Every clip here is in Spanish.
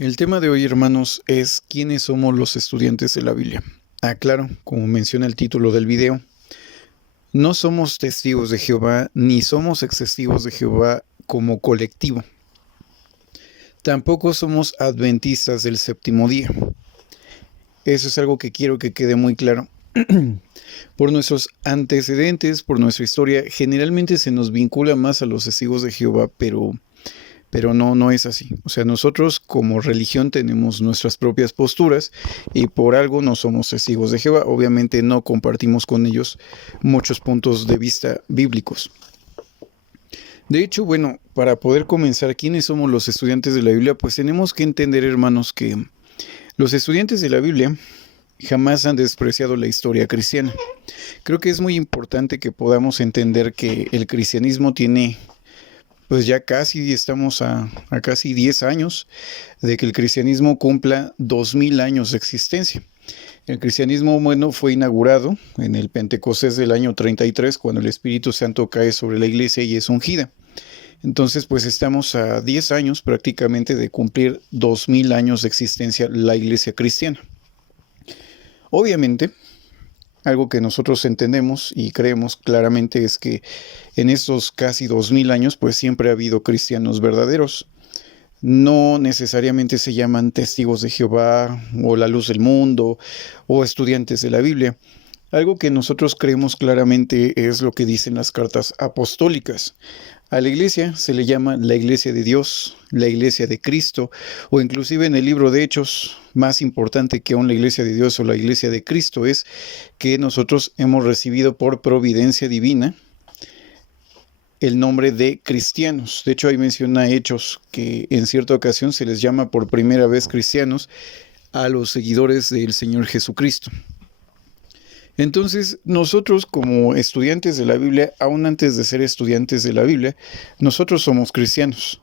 El tema de hoy, hermanos, es ¿quiénes somos los estudiantes de la Biblia? Claro, como menciona el título del video, no somos testigos de Jehová ni somos ex testigos de Jehová como colectivo. Tampoco somos adventistas del séptimo día. Eso es algo que quiero que quede muy claro. Por nuestros antecedentes, por nuestra historia, generalmente se nos vincula más a los testigos de Jehová, pero no es así. O sea, nosotros como religión tenemos nuestras propias posturas y por algo no somos testigos de Jehová. Obviamente no compartimos con ellos muchos puntos de vista bíblicos. De hecho, bueno, para poder comenzar, ¿quiénes somos los estudiantes de la Biblia? Pues tenemos que entender, hermanos, que los estudiantes de la Biblia jamás han despreciado la historia cristiana. Creo que es muy importante que podamos entender que el cristianismo tiene, pues ya casi estamos a casi 10 años de que el cristianismo cumpla 2000 años de existencia. El cristianismo, bueno, fue inaugurado en el Pentecostés del año 33, cuando el Espíritu Santo cae sobre la iglesia y es ungida. Entonces, pues estamos a 10 años prácticamente de cumplir 2000 años de existencia la iglesia cristiana. Obviamente, algo que nosotros entendemos y creemos claramente es que en estos casi 2000 años pues siempre ha habido cristianos verdaderos. No necesariamente se llaman testigos de Jehová o la luz del mundo o estudiantes de la Biblia. Algo que nosotros creemos claramente es lo que dicen las cartas apostólicas. A la iglesia se le llama la iglesia de Dios, la iglesia de Cristo, o inclusive en el libro de Hechos, más importante que aún la iglesia de Dios o la iglesia de Cristo es que nosotros hemos recibido por providencia divina el nombre de cristianos. De hecho, ahí menciona Hechos que en cierta ocasión se les llama por primera vez cristianos a los seguidores del Señor Jesucristo. Entonces, nosotros como estudiantes de la Biblia, aún antes de ser estudiantes de la Biblia, nosotros somos cristianos.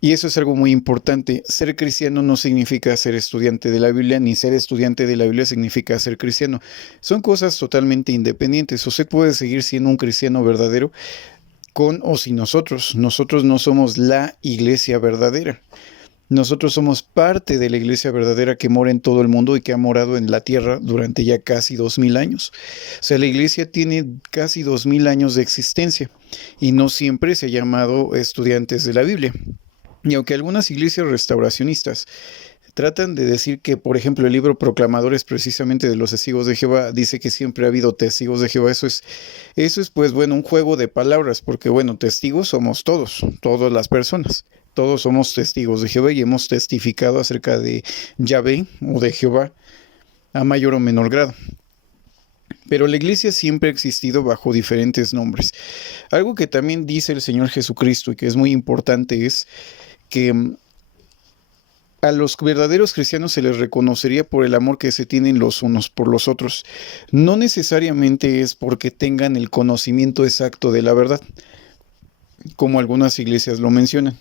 Y eso es algo muy importante. Ser cristiano no significa ser estudiante de la Biblia, ni ser estudiante de la Biblia significa ser cristiano. Son cosas totalmente independientes. Usted puede seguir siendo un cristiano verdadero con o sin nosotros. Nosotros no somos la iglesia verdadera. Nosotros somos parte de la iglesia verdadera que mora en todo el mundo y que ha morado en la tierra durante ya casi 2000 años. O sea, la iglesia tiene casi 2000 años de existencia y no siempre se ha llamado estudiantes de la Biblia. Y aunque algunas iglesias restauracionistas tratan de decir que, por ejemplo, el libro Proclamadores precisamente de los testigos de Jehová dice que siempre ha habido testigos de Jehová, eso es pues bueno, un juego de palabras, porque bueno, testigos somos todas las personas. Todos somos testigos de Jehová y hemos testificado acerca de Yahvé o de Jehová a mayor o menor grado. Pero la iglesia siempre ha existido bajo diferentes nombres. Algo que también dice el Señor Jesucristo y que es muy importante es que a los verdaderos cristianos se les reconocería por el amor que se tienen los unos por los otros. No necesariamente es porque tengan el conocimiento exacto de la verdad, como algunas iglesias lo mencionan.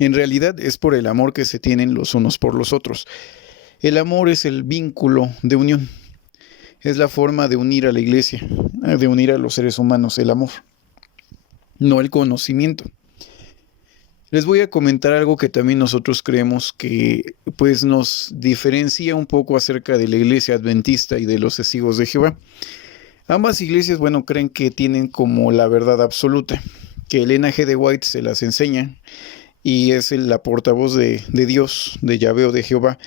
En realidad es por el amor que se tienen los unos por los otros. El amor es el vínculo de unión. Es la forma de unir a la iglesia, de unir a los seres humanos, el amor, no el conocimiento. Les voy a comentar algo que también nosotros creemos que pues nos diferencia un poco acerca de la iglesia adventista y de los testigos de Jehová. Ambas iglesias, bueno, creen que tienen como la verdad absoluta, que Elena G. de White se las enseña y es la portavoz de Dios, de Yahvé o de Jehová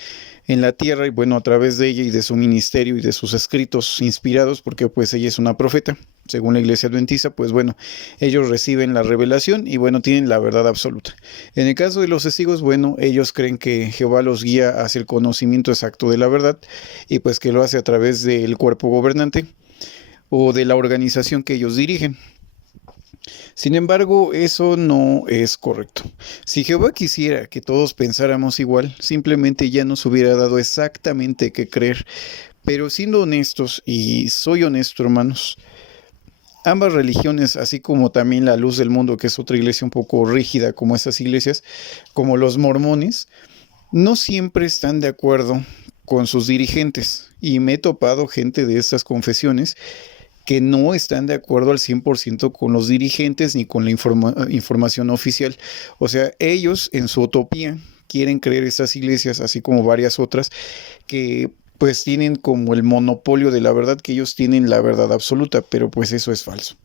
en la tierra, y bueno, a través de ella y de su ministerio y de sus escritos inspirados, porque pues ella es una profeta, según la iglesia adventista, pues bueno, ellos reciben la revelación y bueno, tienen la verdad absoluta. En el caso de los testigos, bueno, ellos creen que Jehová los guía hacia el conocimiento exacto de la verdad y pues que lo hace a través del cuerpo gobernante o de la organización que ellos dirigen. Sin embargo, eso no es correcto. Si Jehová quisiera que todos pensáramos igual, simplemente ya nos hubiera dado exactamente qué creer. Pero siendo honestos, y soy honesto, hermanos, ambas religiones, así como también la Luz del Mundo, que es otra iglesia un poco rígida como esas iglesias, como los mormones, no siempre están de acuerdo con sus dirigentes. Y me he topado gente de estas confesiones que no están de acuerdo al 100% con los dirigentes ni con la información oficial. O sea, ellos en su utopía quieren creer estas iglesias, así como varias otras, que pues tienen como el monopolio de la verdad, que ellos tienen la verdad absoluta, pero pues eso es falso.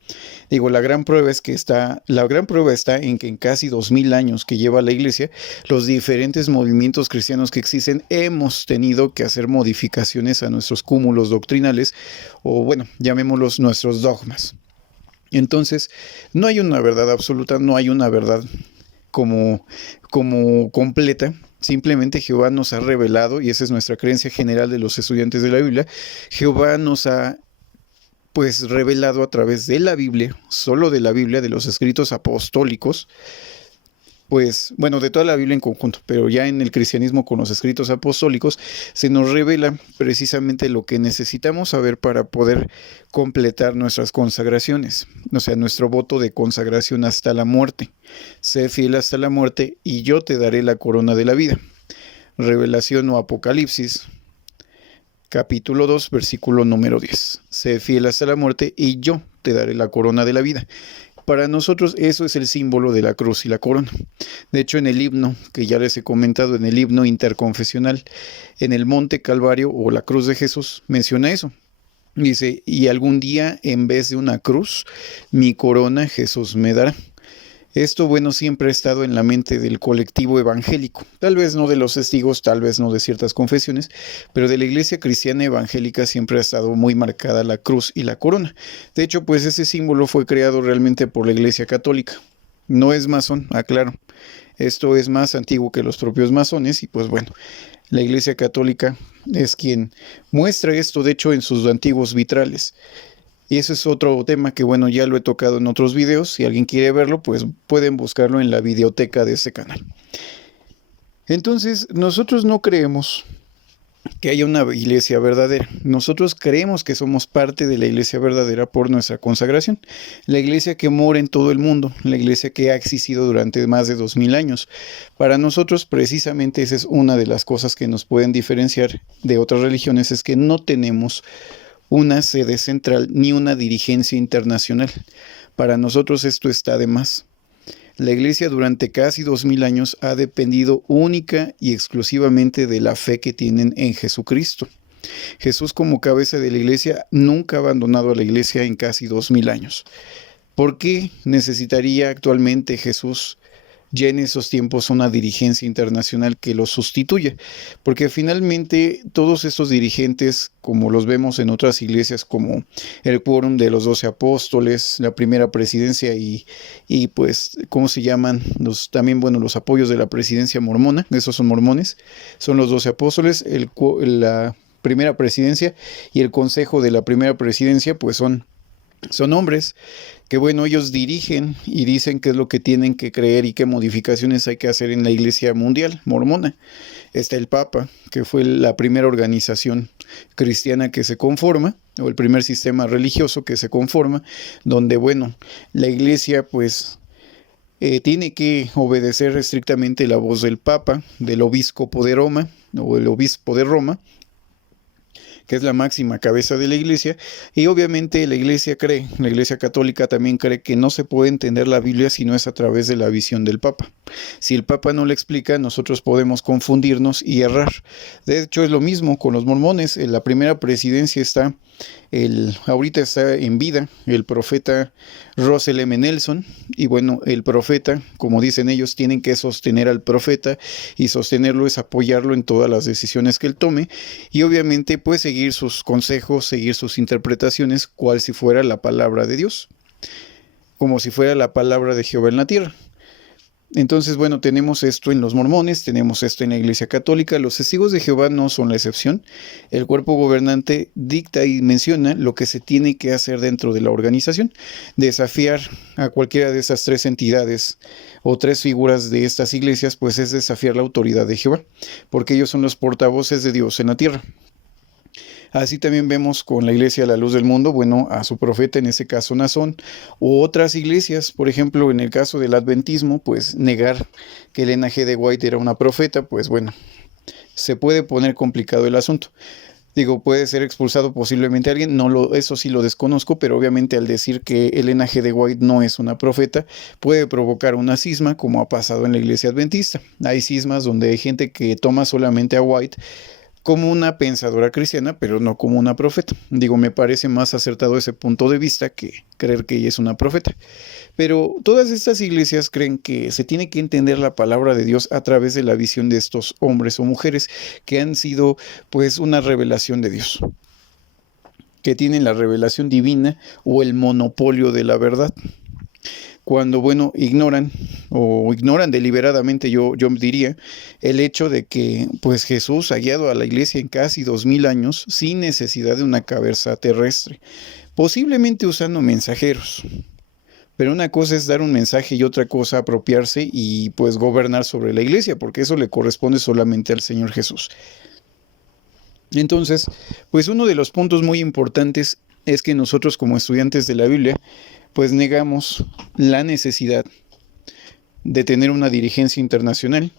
Digo, la gran prueba está en que en casi 2000 años que lleva la iglesia, los diferentes movimientos cristianos que existen, hemos tenido que hacer modificaciones a nuestros cúmulos doctrinales, o bueno, llamémoslos nuestros dogmas. Entonces, no hay una verdad absoluta, no hay una verdad como completa. Simplemente Jehová nos ha revelado, y esa es nuestra creencia general de los estudiantes de la Biblia, Jehová nos ha pues revelado a través de la Biblia, solo de la Biblia, de los escritos apostólicos, pues bueno, de toda la Biblia en conjunto, pero ya en el cristianismo con los escritos apostólicos se nos revela precisamente lo que necesitamos saber para poder completar nuestras consagraciones, o sea, nuestro voto de consagración hasta la muerte. Sé fiel hasta la muerte y yo te daré la corona de la vida. Revelación o Apocalipsis, capítulo 2, versículo número 10. Sé fiel hasta la muerte y yo te daré la corona de la vida. Para nosotros eso es el símbolo de la cruz y la corona. De hecho, en el himno, que ya les he comentado, en el himno interconfesional, en el Monte Calvario o la cruz de Jesús, menciona eso. Dice, y algún día en vez de una cruz, mi corona Jesús me dará. Esto, bueno, siempre ha estado en la mente del colectivo evangélico, tal vez no de los testigos, tal vez no de ciertas confesiones, pero de la iglesia cristiana evangélica siempre ha estado muy marcada la cruz y la corona. De hecho, pues ese símbolo fue creado realmente por la iglesia católica. No es masón, aclaro. Esto es más antiguo que los propios masones y pues bueno, la iglesia católica es quien muestra esto, de hecho, en sus antiguos vitrales. Y ese es otro tema que, bueno, ya lo he tocado en otros videos. Si alguien quiere verlo, pues pueden buscarlo en la videoteca de este canal. Entonces, nosotros no creemos que haya una iglesia verdadera. Nosotros creemos que somos parte de la iglesia verdadera por nuestra consagración. La iglesia que mora en todo el mundo, la iglesia que ha existido durante más de 2000 años. Para nosotros, precisamente, esa es una de las cosas que nos pueden diferenciar de otras religiones, es que no tenemos una sede central ni una dirigencia internacional. Para nosotros esto está de más. La iglesia durante casi 2000 años ha dependido única y exclusivamente de la fe que tienen en Jesucristo. Jesús, como cabeza de la iglesia, nunca ha abandonado a la iglesia en casi 2000 años. ¿Por qué necesitaría actualmente Jesús ya en esos tiempos una dirigencia internacional que lo sustituya? Porque finalmente todos estos dirigentes, como los vemos en otras iglesias, como el quórum de los 12 apóstoles, la primera presidencia y pues, ¿cómo se llaman? También, bueno, los apoyos de la presidencia mormona, esos son mormones, son los 12 apóstoles, la primera presidencia y el consejo de la primera presidencia, pues son hombres que, bueno, ellos dirigen y dicen qué es lo que tienen que creer y qué modificaciones hay que hacer en la iglesia mundial mormona. Está el Papa, que fue la primera organización cristiana que se conforma, o el primer sistema religioso que se conforma, donde, bueno, la iglesia pues tiene que obedecer estrictamente la voz del Papa, del obispo de Roma, o el obispo de Roma, que es la máxima cabeza de la iglesia, y obviamente la iglesia católica también cree que no se puede entender la Biblia si no es a través de la visión del Papa. Si el Papa no la explica, nosotros podemos confundirnos y errar. De hecho, es lo mismo con los mormones. En la primera presidencia ahorita está en vida el profeta Russell M. Nelson, y bueno, el profeta, como dicen ellos, tienen que sostener al profeta, y sostenerlo es apoyarlo en todas las decisiones que él tome, y obviamente pues seguir sus consejos, seguir sus interpretaciones, cual si fuera la palabra de Dios, como si fuera la palabra de Jehová en la tierra. Entonces, bueno, tenemos esto en los mormones, tenemos esto en la iglesia católica. Los testigos de Jehová no son la excepción. El cuerpo gobernante dicta y menciona lo que se tiene que hacer dentro de la organización. Desafiar a cualquiera de estas tres entidades o tres figuras de estas iglesias, pues es desafiar la autoridad de Jehová, porque ellos son los portavoces de Dios en la tierra. Así también vemos con la iglesia La Luz del Mundo, bueno, a su profeta, en ese caso Nazón, u otras iglesias, por ejemplo, en el caso del adventismo, pues negar que Elena G. de White era una profeta, pues bueno, se puede poner complicado el asunto. Digo, puede ser expulsado posiblemente alguien, eso sí lo desconozco, pero obviamente al decir que Elena G. de White no es una profeta, puede provocar una cisma, como ha pasado en la iglesia adventista. Hay cismas donde hay gente que toma solamente a White como una pensadora cristiana, pero no como una profeta. Digo, me parece más acertado ese punto de vista que creer que ella es una profeta. Pero todas estas iglesias creen que se tiene que entender la palabra de Dios a través de la visión de estos hombres o mujeres que han sido pues una revelación de Dios, que tienen la revelación divina o el monopolio de la verdad. Cuando, bueno, ignoran deliberadamente, yo diría, el hecho de que, pues Jesús ha guiado a la iglesia en casi 2000 años sin necesidad de una cabeza terrestre, posiblemente usando mensajeros. Pero una cosa es dar un mensaje y otra cosa apropiarse y pues gobernar sobre la iglesia, porque eso le corresponde solamente al Señor Jesús. Entonces, pues uno de los puntos muy importantes es que nosotros como estudiantes de la Biblia, pues negamos la necesidad de tener una dirigencia internacional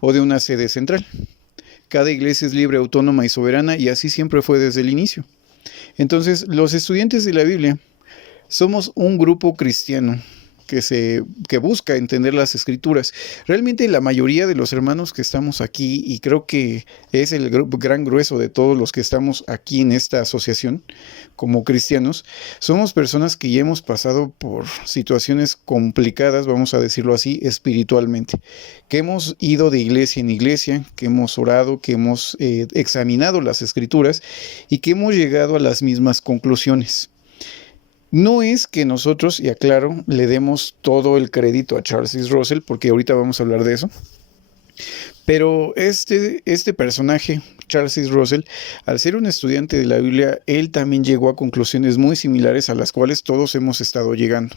o de una sede central. Cada iglesia es libre, autónoma y soberana y así siempre fue desde el inicio. Entonces, los estudiantes de la Biblia somos un grupo cristiano que busca entender las escrituras. Realmente la mayoría de los hermanos que estamos aquí, y creo que es el gran grueso de todos los que estamos aquí en esta asociación como cristianos, somos personas que ya hemos pasado por situaciones complicadas, vamos a decirlo así, espiritualmente, que hemos ido de iglesia en iglesia, que hemos orado, que hemos examinado las escrituras y que hemos llegado a las mismas conclusiones. No es que nosotros, y aclaro, le demos todo el crédito a Charles C. Russell, porque ahorita vamos a hablar de eso, pero este personaje, Charles C. Russell, al ser un estudiante de la Biblia, él también llegó a conclusiones muy similares a las cuales todos hemos estado llegando.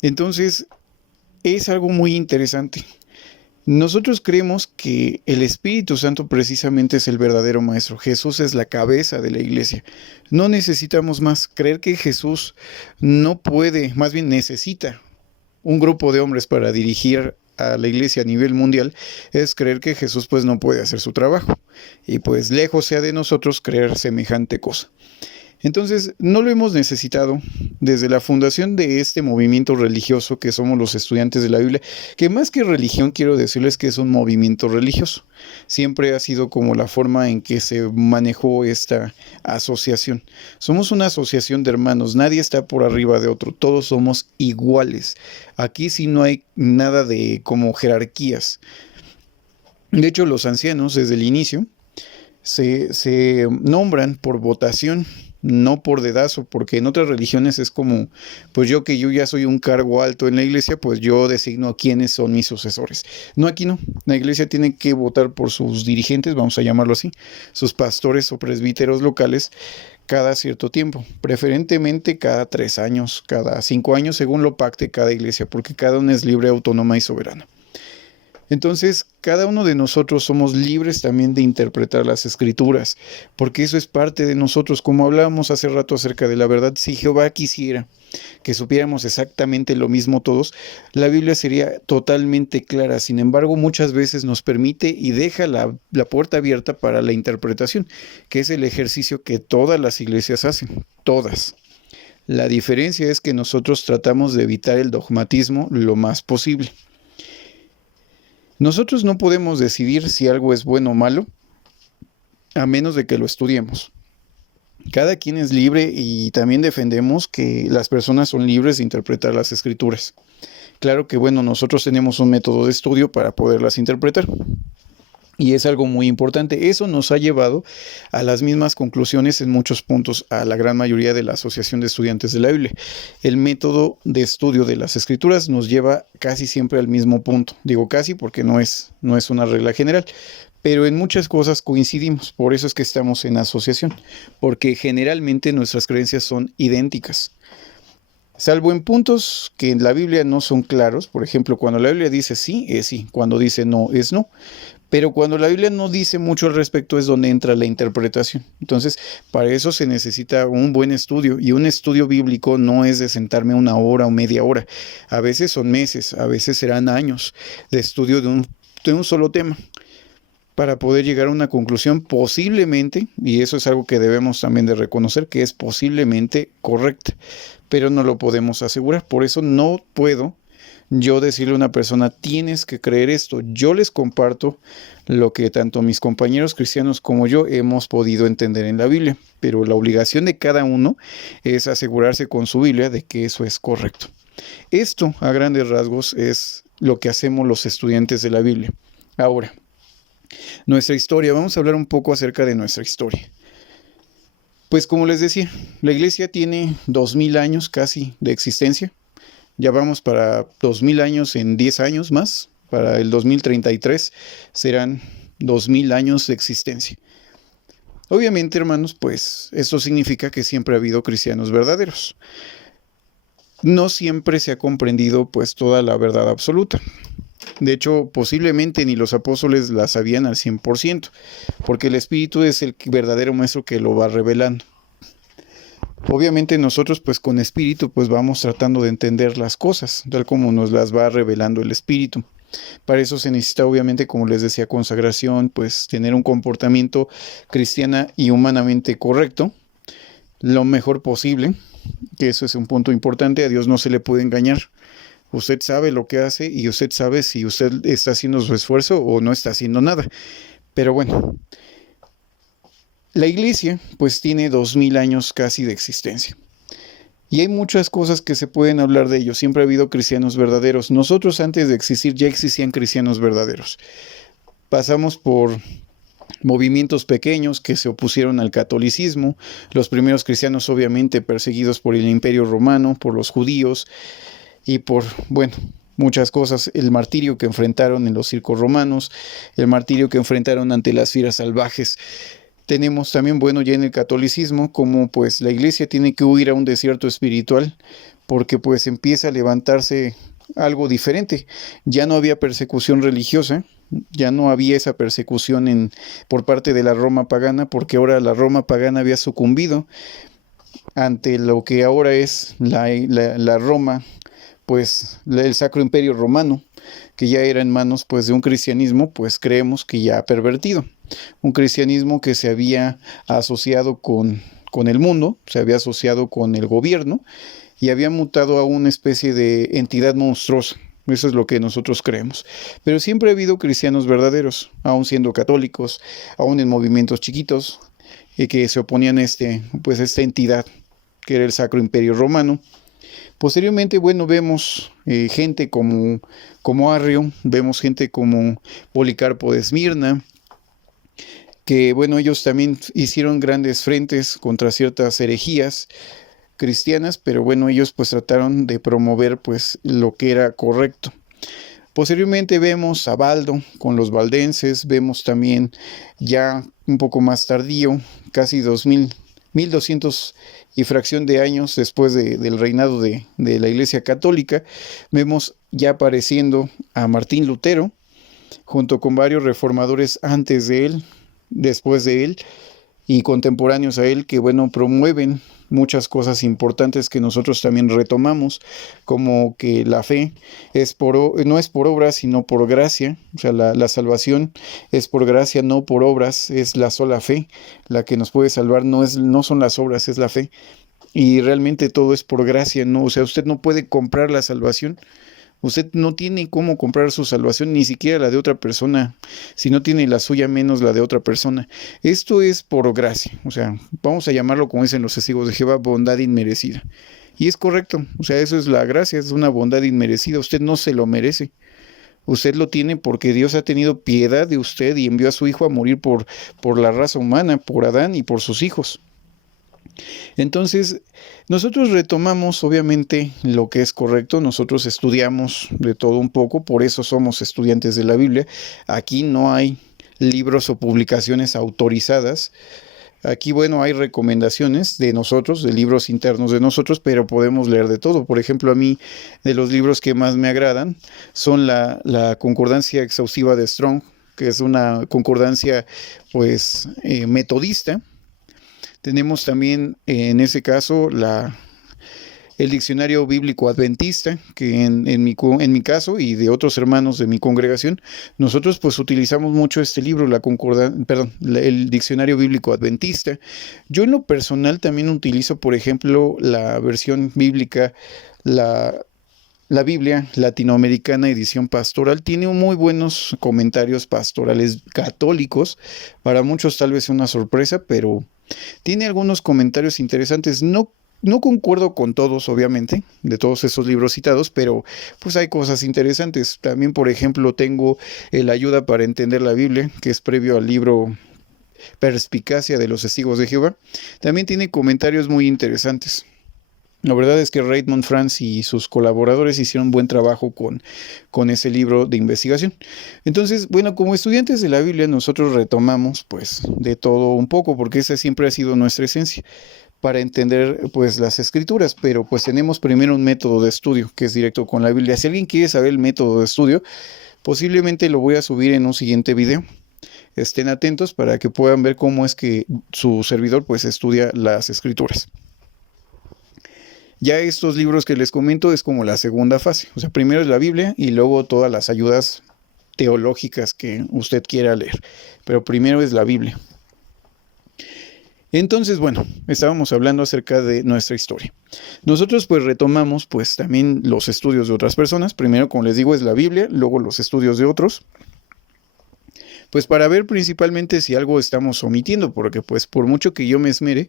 Entonces, es algo muy interesante. Nosotros creemos que el Espíritu Santo precisamente es el verdadero maestro. Jesús es la cabeza de la iglesia. No necesitamos más. Creer que Jesús no puede, más bien necesita un grupo de hombres para dirigir a la iglesia a nivel mundial, es creer que Jesús pues no puede hacer su trabajo. Y pues lejos sea de nosotros creer semejante cosa. Entonces, no lo hemos necesitado desde la fundación de este movimiento religioso que somos los estudiantes de la Biblia, que más que religión quiero decirles que es un movimiento religioso. Siempre ha sido como la forma en que se manejó esta asociación. Somos una asociación de hermanos, nadie está por arriba de otro, todos somos iguales. Aquí sí no hay nada de como jerarquías. De hecho, los ancianos desde el inicio se nombran por votación, no por dedazo, porque en otras religiones es como, pues yo ya soy un cargo alto en la iglesia, pues yo designo a quiénes son mis sucesores. No, aquí no, la iglesia tiene que votar por sus dirigentes, vamos a llamarlo así, sus pastores o presbíteros locales, cada cierto tiempo, preferentemente cada 3 años, cada 5 años, según lo pacte cada iglesia, porque cada una es libre, autónoma y soberana. Entonces, cada uno de nosotros somos libres también de interpretar las escrituras, porque eso es parte de nosotros. Como hablábamos hace rato acerca de la verdad, si Jehová quisiera que supiéramos exactamente lo mismo todos, la Biblia sería totalmente clara. Sin embargo, muchas veces nos permite y deja la puerta abierta para la interpretación, que es el ejercicio que todas las iglesias hacen, todas. La diferencia es que nosotros tratamos de evitar el dogmatismo lo más posible. Nosotros no podemos decidir si algo es bueno o malo, a menos de que lo estudiemos. Cada quien es libre y también defendemos que las personas son libres de interpretar las escrituras. Claro que, bueno, nosotros tenemos un método de estudio para poderlas interpretar. Y es algo muy importante. Eso nos ha llevado a las mismas conclusiones en muchos puntos a la gran mayoría de la Asociación de Estudiantes de la Biblia. El método de estudio de las Escrituras nos lleva casi siempre al mismo punto. Digo casi porque no es una regla general, pero en muchas cosas coincidimos. Por eso es que estamos en asociación, porque generalmente nuestras creencias son idénticas. Salvo en puntos que en la Biblia no son claros. Por ejemplo, cuando la Biblia dice sí, es sí. Cuando dice no, es no. Pero cuando la Biblia no dice mucho al respecto es donde entra la interpretación. Entonces, para eso se necesita un buen estudio. Y un estudio bíblico no es de sentarme 1 hora o media hora. A veces son meses, a veces serán años de estudio de un solo tema. para poder llegar a una conclusión posiblemente, y eso es algo que debemos también de reconocer, que es posiblemente correcta, pero no lo podemos asegurar. Por eso no puedo yo decirle a una persona, tienes que creer esto. Yo les comparto lo que tanto mis compañeros cristianos como yo hemos podido entender en la Biblia, pero la obligación de cada uno es asegurarse con su Biblia de que eso es correcto. Esto, a grandes rasgos, es lo que hacemos los estudiantes de la Biblia. Ahora, nuestra historia, vamos a hablar un poco acerca de nuestra historia. Pues como les decía, la iglesia tiene 2000 años casi de existencia. Ya vamos para 2000 años en 10 años más. Para el 2033 serán 2000 años de existencia. Obviamente, hermanos, pues esto significa que siempre ha habido cristianos verdaderos. No siempre se ha comprendido pues toda la verdad absoluta. De hecho, posiblemente ni los apóstoles la sabían al 100%, porque el Espíritu es el verdadero maestro que lo va revelando. Obviamente nosotros pues con Espíritu pues vamos tratando de entender las cosas, tal como nos las va revelando el Espíritu. Para eso se necesita obviamente, como les decía, consagración, pues tener un comportamiento cristiana y humanamente correcto, lo mejor posible, que eso es un punto importante. A Dios no se le puede engañar. Usted sabe lo que hace y usted sabe si usted está haciendo su esfuerzo o no está haciendo nada. Pero bueno, la iglesia pues tiene 2000 años casi de existencia. Y hay muchas cosas que se pueden hablar de ello. Siempre ha habido cristianos verdaderos. Nosotros antes de existir ya existían cristianos verdaderos. Pasamos por movimientos pequeños que se opusieron al catolicismo. Los primeros cristianos obviamente perseguidos por el Imperio Romano, por los judíos y por, bueno, muchas cosas. El martirio que enfrentaron en los circos romanos, el martirio que enfrentaron ante las fieras salvajes. Tenemos también, bueno, ya en el catolicismo, como pues la iglesia tiene que huir a un desierto espiritual, porque pues empieza a levantarse algo diferente. Ya no había persecución religiosa, ya no había esa persecución por parte de la Roma pagana, porque ahora la Roma pagana había sucumbido ante lo que ahora es la Roma, pues el Sacro Imperio Romano, que ya era en manos pues de un cristianismo, pues creemos que ya pervertido. Un cristianismo que se había asociado con el mundo, se había asociado con el gobierno y había mutado a una especie de entidad monstruosa. Eso es lo que nosotros creemos. Pero siempre ha habido cristianos verdaderos, aún siendo católicos, aún en movimientos chiquitos, que se oponían a esta entidad que era el Sacro Imperio Romano. Posteriormente, bueno, vemos gente como Arrio, vemos gente como Policarpo de Esmirna, que bueno, ellos también hicieron grandes frentes contra ciertas herejías cristianas, pero bueno, ellos pues trataron de promover pues lo que era correcto. Posteriormente vemos a Baldo con los valdenses, vemos también ya un poco más tardío, casi 1200 y fracción de años después del reinado de la Iglesia Católica, vemos ya apareciendo a Martín Lutero, junto con varios reformadores antes de él, después de él y contemporáneos a él, que bueno, promueven muchas cosas importantes que nosotros también retomamos, como que la fe no es por obras sino por gracia. O sea, la salvación es por gracia, no por obras. Es la sola fe la que nos puede salvar, no son las obras, es la fe, y realmente todo es por gracia, ¿no? O sea, usted no puede comprar la salvación. Usted no tiene cómo comprar su salvación, ni siquiera la de otra persona. Si no tiene la suya, menos la de otra persona. Esto es por gracia. O sea, vamos a llamarlo, como dicen los testigos de Jehová, bondad inmerecida. Y es correcto. O sea, eso es la gracia, es una bondad inmerecida. Usted no se lo merece. Usted lo tiene porque Dios ha tenido piedad de usted y envió a su Hijo a morir por la raza humana, por Adán y por sus hijos. Entonces, nosotros retomamos obviamente lo que es correcto, nosotros estudiamos de todo un poco, por eso somos estudiantes de la Biblia. Aquí no hay libros o publicaciones autorizadas. Aquí, bueno, hay recomendaciones de nosotros, de libros internos de nosotros, pero podemos leer de todo. Por ejemplo, a mí, de los libros que más me agradan son la Concordancia Exhaustiva de Strong, que es una concordancia, pues, metodista. Tenemos también, en ese caso, el Diccionario Bíblico Adventista, que en mi caso y de otros hermanos de mi congregación, nosotros pues utilizamos mucho este libro, el Diccionario Bíblico Adventista. Yo en lo personal también utilizo, por ejemplo, la versión bíblica, la Biblia latinoamericana edición pastoral. Tiene muy buenos comentarios pastorales católicos. Para muchos tal vez una sorpresa, pero tiene algunos comentarios interesantes. No concuerdo con todos, obviamente, de todos esos libros citados, pero pues hay cosas interesantes. También, por ejemplo, tengo la ayuda para entender la Biblia, que es previo al libro Perspicacia de los Testigos de Jehová. También tiene comentarios muy interesantes. La verdad es que Raymond France y sus colaboradores hicieron un buen trabajo con ese libro de investigación. Entonces, bueno, como estudiantes de la Biblia nosotros retomamos pues de todo un poco, porque esa siempre ha sido nuestra esencia para entender pues las escrituras, pero pues tenemos primero un método de estudio que es directo con la Biblia. Si alguien quiere saber el método de estudio, posiblemente lo voy a subir en un siguiente video. Estén atentos para que puedan ver cómo es que su servidor pues estudia las escrituras. Ya estos libros que les comento es como la segunda fase. O sea, primero es la Biblia y luego todas las ayudas teológicas que usted quiera leer. Pero primero es la Biblia. Entonces, bueno, estábamos hablando acerca de nuestra historia. Nosotros pues retomamos pues también los estudios de otras personas. Primero, como les digo, es la Biblia, luego los estudios de otros. Pues para ver principalmente si algo estamos omitiendo, porque pues por mucho que yo me esmere,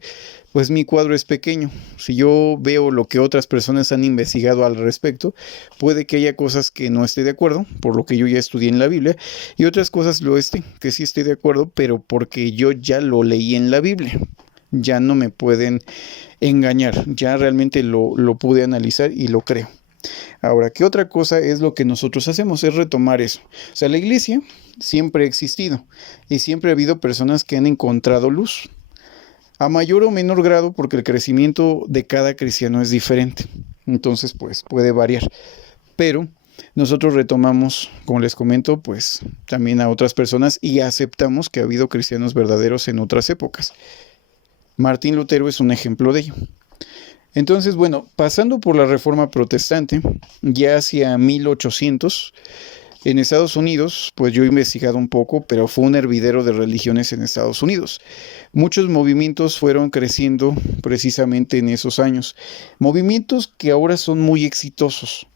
pues mi cuadro es pequeño. Si yo veo lo que otras personas han investigado al respecto, puede que haya cosas que no esté de acuerdo, por lo que yo ya estudié en la Biblia, y otras cosas que sí esté de acuerdo, pero porque yo ya lo leí en la Biblia. Ya no me pueden engañar, ya realmente lo pude analizar y lo creo. Ahora, ¿qué otra cosa es lo que nosotros hacemos? Es retomar eso. O sea, la iglesia siempre ha existido y siempre ha habido personas que han encontrado luz, a mayor o menor grado, porque el crecimiento de cada cristiano es diferente. Entonces, pues puede variar. Pero nosotros retomamos, como les comento, pues también a otras personas y aceptamos que ha habido cristianos verdaderos en otras épocas. Martín Lutero es un ejemplo de ello. Entonces, bueno, pasando por la Reforma Protestante, ya hacia 1800, en Estados Unidos, pues yo he investigado un poco, pero fue un hervidero de religiones en Estados Unidos. Muchos movimientos fueron creciendo precisamente en esos años. Movimientos que ahora son muy exitosos.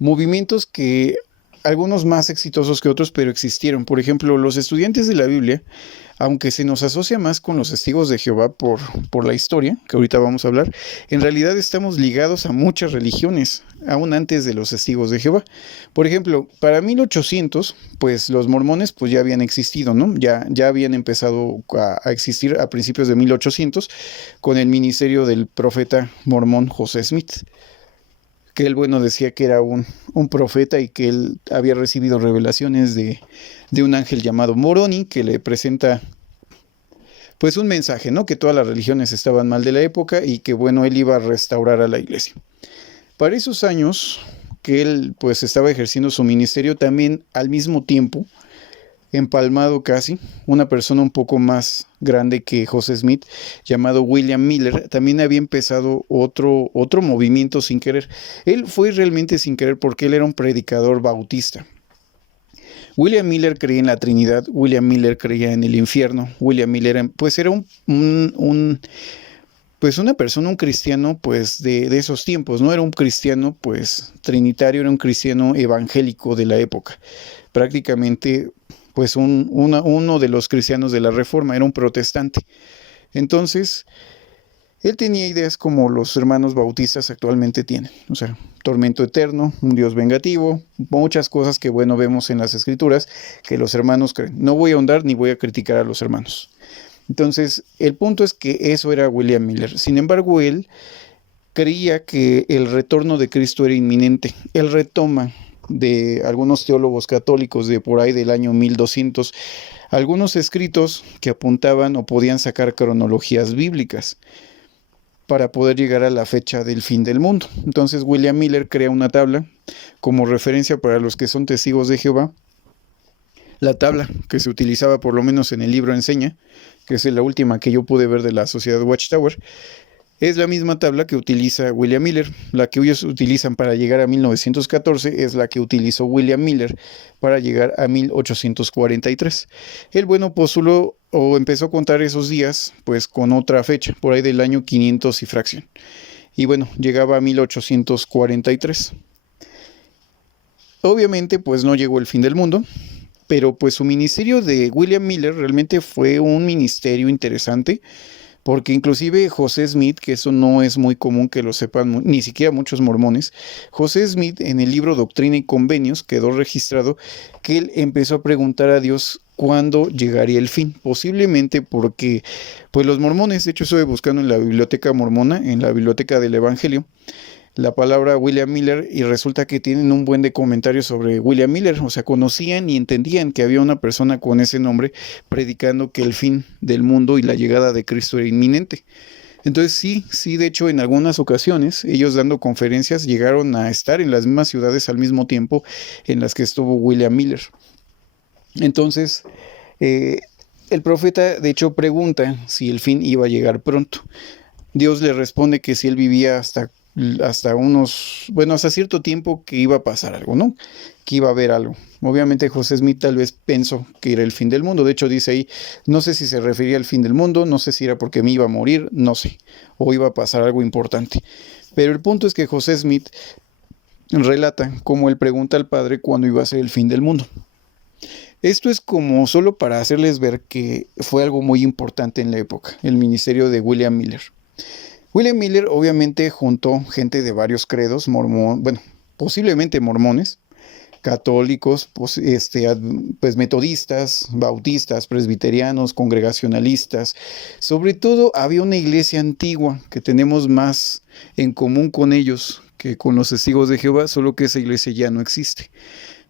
Movimientos que algunos más exitosos que otros, pero existieron. Por ejemplo, los estudiantes de la Biblia, aunque se nos asocia más con los testigos de Jehová por la historia, que ahorita vamos a hablar, en realidad estamos ligados a muchas religiones, aún antes de los testigos de Jehová. Por ejemplo, para 1800, pues los mormones pues ya habían existido, ¿no? Ya habían empezado a existir a principios de 1800 con el ministerio del profeta mormón José Smith, que él, bueno, decía que era un profeta y que él había recibido revelaciones de un ángel llamado Moroni, que le presenta pues un mensaje, ¿no? Que todas las religiones estaban mal de la época y que, bueno, él iba a restaurar a la iglesia. Para esos años que él pues estaba ejerciendo su ministerio, también al mismo tiempo, empalmado casi, una persona un poco más grande que José Smith, llamado William Miller, también había empezado otro movimiento sin querer. Él fue realmente sin querer porque él era un predicador bautista. William Miller creía en la Trinidad, William Miller creía en el infierno, William Miller pues era pues una persona, un cristiano pues de esos tiempos, no era un cristiano pues trinitario, era un cristiano evangélico de la época. Prácticamente pues uno de los cristianos de la Reforma, era un protestante. Entonces, él tenía ideas como los hermanos bautistas actualmente tienen, o sea, tormento eterno, un Dios vengativo, muchas cosas que, bueno, vemos en las escrituras que los hermanos creen. No voy a ahondar ni voy a criticar a los hermanos. Entonces, el punto es que eso era William Miller. Sin embargo, él creía que el retorno de Cristo era inminente. Él retoma de algunos teólogos católicos de por ahí del año 1200 algunos escritos que apuntaban o podían sacar cronologías bíblicas para poder llegar a la fecha del fin del mundo. Entonces William Miller crea una tabla como referencia para los que son testigos de Jehová. La tabla que se utilizaba por lo menos en el libro Enseña, que es la última que yo pude ver de la Sociedad Watchtower, Es la misma tabla que utiliza William Miller. La que ellos utilizan para llegar a 1914 es la que utilizó William Miller para llegar a 1843. El bueno postuló o empezó a contar esos días pues con otra fecha, por ahí del año 500 y fracción. Y bueno, llegaba a 1843. Obviamente pues no llegó el fin del mundo, pero pues su ministerio de William Miller realmente fue un ministerio interesante, porque inclusive José Smith, que eso no es muy común que lo sepan ni siquiera muchos mormones, José Smith en el libro Doctrina y Convenios quedó registrado que él empezó a preguntar a Dios cuándo llegaría el fin, posiblemente porque pues los mormones, de hecho estuve buscando en la biblioteca mormona, en la biblioteca del Evangelio, la palabra William Miller y resulta que tienen un buen de comentarios sobre William Miller, o sea, conocían y entendían que había una persona con ese nombre predicando que el fin del mundo y la llegada de Cristo era inminente. Entonces sí, de hecho en algunas ocasiones ellos dando conferencias llegaron a estar en las mismas ciudades al mismo tiempo en las que estuvo William Miller. Entonces, el profeta de hecho pregunta si el fin iba a llegar pronto. Dios le responde que si él vivía hasta cierto tiempo que iba a pasar algo, ¿no? Que iba a haber algo. Obviamente José Smith tal vez pensó que era el fin del mundo. De hecho dice ahí, no sé si se refería al fin del mundo, no sé si era porque me iba a morir, no sé. O iba a pasar algo importante. Pero el punto es que José Smith relata cómo él pregunta al Padre cuándo iba a ser el fin del mundo. Esto es como solo para hacerles ver que fue algo muy importante en la época, el ministerio de William Miller. William Miller obviamente juntó gente de varios credos, posiblemente mormones, católicos, pues metodistas, bautistas, presbiterianos, congregacionalistas. Sobre todo había una iglesia antigua que tenemos más en común con ellos que con los testigos de Jehová, solo que esa iglesia ya no existe.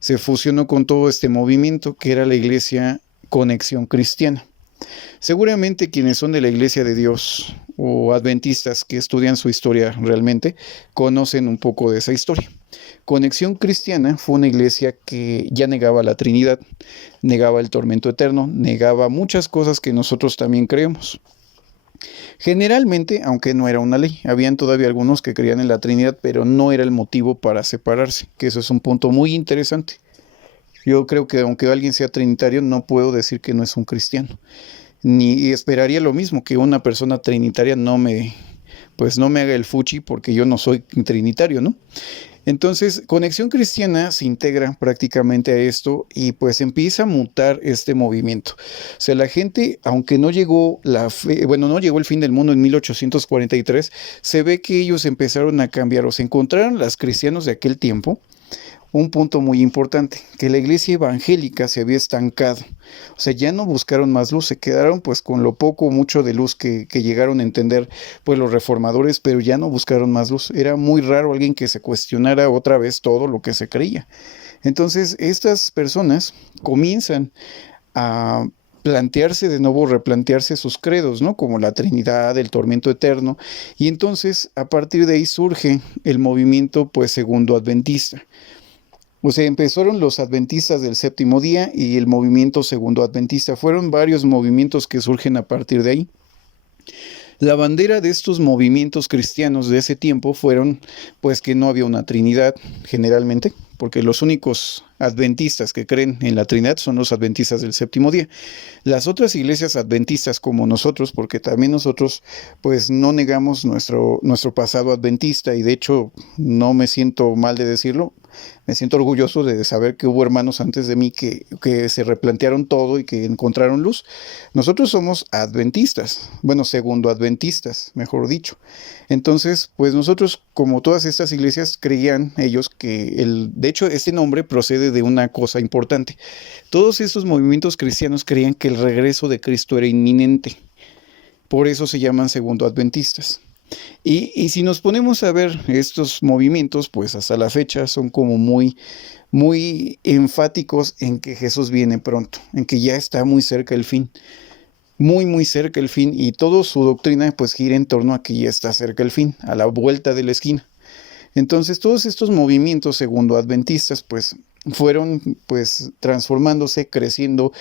Se fusionó con todo este movimiento que era la iglesia Conexión Cristiana. Seguramente quienes son de la Iglesia de Dios o adventistas que estudian su historia realmente conocen un poco de esa historia. Conexión Cristiana fue una iglesia que ya negaba la Trinidad, negaba el tormento eterno, negaba muchas cosas que nosotros también creemos. Generalmente, aunque no era una ley, habían todavía algunos que creían en la Trinidad, pero no era el motivo para separarse, que eso es un punto muy interesante. Yo creo que aunque alguien sea trinitario, no puedo decir que no es un cristiano. Ni esperaría lo mismo, que una persona trinitaria no me haga el fuchi porque yo no soy trinitario, ¿no? Entonces, Conexión Cristiana se integra prácticamente a esto y pues empieza a mutar este movimiento. O sea, la gente, aunque no llegó no llegó el fin del mundo en 1843, se ve que ellos empezaron a cambiar o se encontraron los cristianos de aquel tiempo. Un punto muy importante, que la iglesia evangélica se había estancado. O sea, ya no buscaron más luz, se quedaron pues con lo poco o mucho de luz que llegaron a entender pues los reformadores, pero ya no buscaron más luz. Era muy raro alguien que se cuestionara otra vez todo lo que se creía. Entonces, estas personas comienzan a plantearse de nuevo, replantearse sus credos, ¿no? Como la Trinidad, el tormento eterno. Y entonces, a partir de ahí surge el movimiento pues segundo adventista. O sea, empezaron los adventistas del séptimo día y el movimiento segundo adventista. Fueron varios movimientos que surgen a partir de ahí. La bandera de estos movimientos cristianos de ese tiempo fueron, pues, que no había una Trinidad, generalmente, porque los únicos adventistas que creen en la Trinidad son los adventistas del séptimo día. Las otras iglesias adventistas como nosotros, porque también nosotros pues no negamos nuestro pasado adventista y de hecho no me siento mal de decirlo, me siento orgulloso de saber que hubo hermanos antes de mí que se replantearon todo y que encontraron luz. Nosotros somos adventistas, segundo adventistas, mejor dicho. Entonces, pues nosotros, como todas estas iglesias, creían ellos que de hecho, este nombre procede de una cosa importante. Todos estos movimientos cristianos creían que el regreso de Cristo era inminente. Por eso se llaman segundo adventistas. Y si nos ponemos a ver estos movimientos, pues hasta la fecha son como muy, muy enfáticos en que Jesús viene pronto, en que ya está muy cerca el fin. Muy, muy cerca el fin. Y toda su doctrina pues gira en torno a que ya está cerca el fin, a la vuelta de la esquina. Entonces todos estos movimientos segundo adventistas pues fueron pues transformándose, creciendo,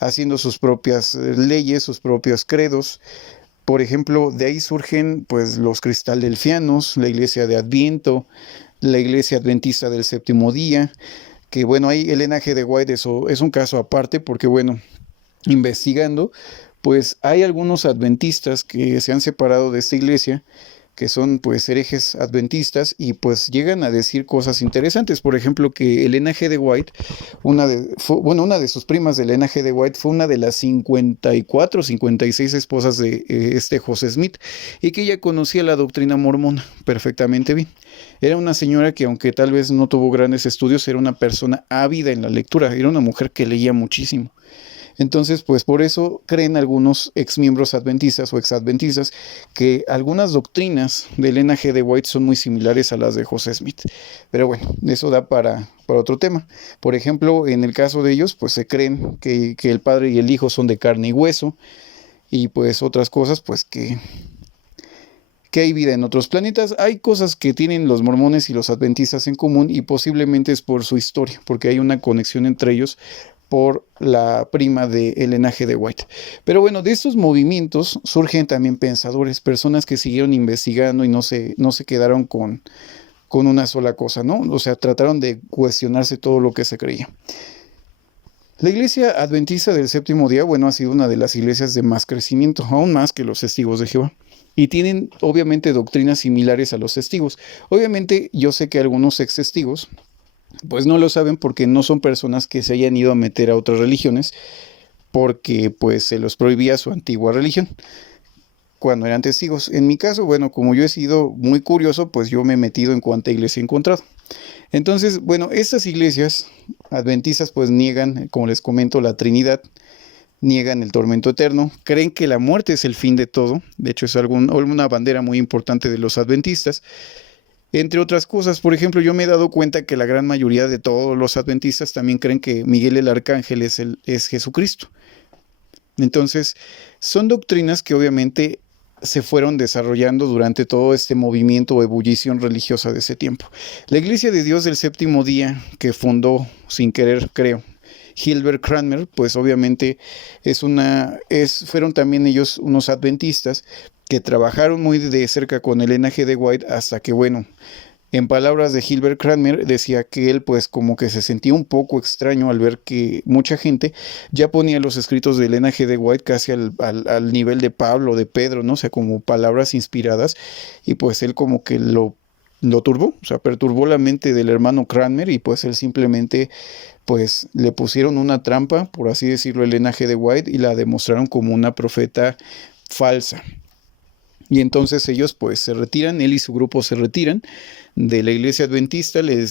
haciendo sus propias leyes, sus propios credos, Por ejemplo, de ahí surgen pues los cristaldelfianos, la iglesia de Adviento, la iglesia adventista del séptimo día, que bueno, ahí Elena G. de White eso es un caso aparte porque bueno, investigando, pues hay algunos adventistas que se han separado de esta iglesia, que son pues herejes adventistas y pues llegan a decir cosas interesantes. Por ejemplo, que Elena G. de White, una de sus primas de Elena G. de White fue una de las 54, 56 esposas de José Smith, y que ella conocía la doctrina mormona perfectamente bien. Era una señora que, aunque tal vez no tuvo grandes estudios, era una persona ávida en la lectura, era una mujer que leía muchísimo. Entonces, pues por eso creen algunos exmiembros adventistas o exadventistas que algunas doctrinas de Elena G. de White son muy similares a las de José Smith. Pero bueno, eso da para otro tema. Por ejemplo, en el caso de ellos, pues se creen que el padre y el hijo son de carne y hueso, y pues otras cosas, pues que hay vida en otros planetas. Hay cosas que tienen los mormones y los adventistas en común, y posiblemente es por su historia, porque hay una conexión entre ellos por la prima de Elena G. de White. Pero bueno, de estos movimientos surgen también pensadores, personas que siguieron investigando y no se quedaron con una sola cosa, ¿no? O sea, trataron de cuestionarse todo lo que se creía. La iglesia adventista del séptimo día, bueno, ha sido una de las iglesias de más crecimiento, aún más que los testigos de Jehová. Y tienen, obviamente, doctrinas similares a los testigos. Obviamente, yo sé que algunos ex testigos pues no lo saben porque no son personas que se hayan ido a meter a otras religiones, porque pues se los prohibía su antigua religión cuando eran testigos. En mi caso, bueno, como yo he sido muy curioso, pues yo me he metido en cuanta iglesia he encontrado. Entonces, bueno, estas iglesias adventistas pues niegan, como les comento, la Trinidad, niegan el tormento eterno, creen que la muerte es el fin de todo. De hecho, es una bandera muy importante de los adventistas. Entre otras cosas, por ejemplo, yo me he dado cuenta que la gran mayoría de todos los adventistas también creen que Miguel el Arcángel es Jesucristo. Entonces, son doctrinas que obviamente se fueron desarrollando durante todo este movimiento o ebullición religiosa de ese tiempo. La Iglesia de Dios del Séptimo Día, que fundó, sin querer, creo, Gilbert Cranmer, pues obviamente fueron también ellos unos adventistas que trabajaron muy de cerca con Elena G. de White, hasta que, bueno, en palabras de Gilbert Cranmer, decía que él pues como que se sentía un poco extraño al ver que mucha gente ya ponía los escritos de Elena G. de White casi al nivel de Pablo, de Pedro, ¿no? O sea, como palabras inspiradas, y pues él como que lo turbó, o sea, perturbó la mente del hermano Cranmer, y pues él simplemente pues le pusieron una trampa, por así decirlo, a Elena G. de White, y la demostraron como una profeta falsa. Y entonces ellos pues se retiran, él y su grupo se retiran de la iglesia adventista, le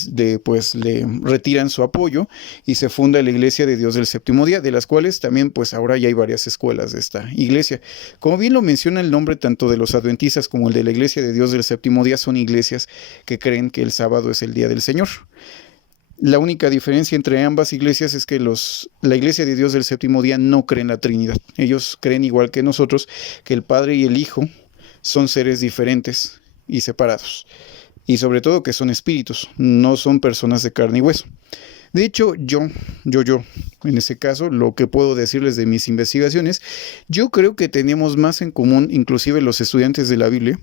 retiran su apoyo, y se funda la Iglesia de Dios del Séptimo Día, de las cuales también pues ahora ya hay varias escuelas de esta iglesia. Como bien lo menciona el nombre, tanto de los adventistas como el de la Iglesia de Dios del Séptimo Día son iglesias que creen que el sábado es el día del Señor. La única diferencia entre ambas iglesias es que la Iglesia de Dios del Séptimo Día no cree en la Trinidad. Ellos creen, igual que nosotros, que el Padre y el Hijo son seres diferentes y separados, y sobre todo que son espíritus, no son personas de carne y hueso. De hecho, yo, en ese caso, lo que puedo decirles de mis investigaciones, yo creo que tenemos más en común, inclusive los estudiantes de la Biblia,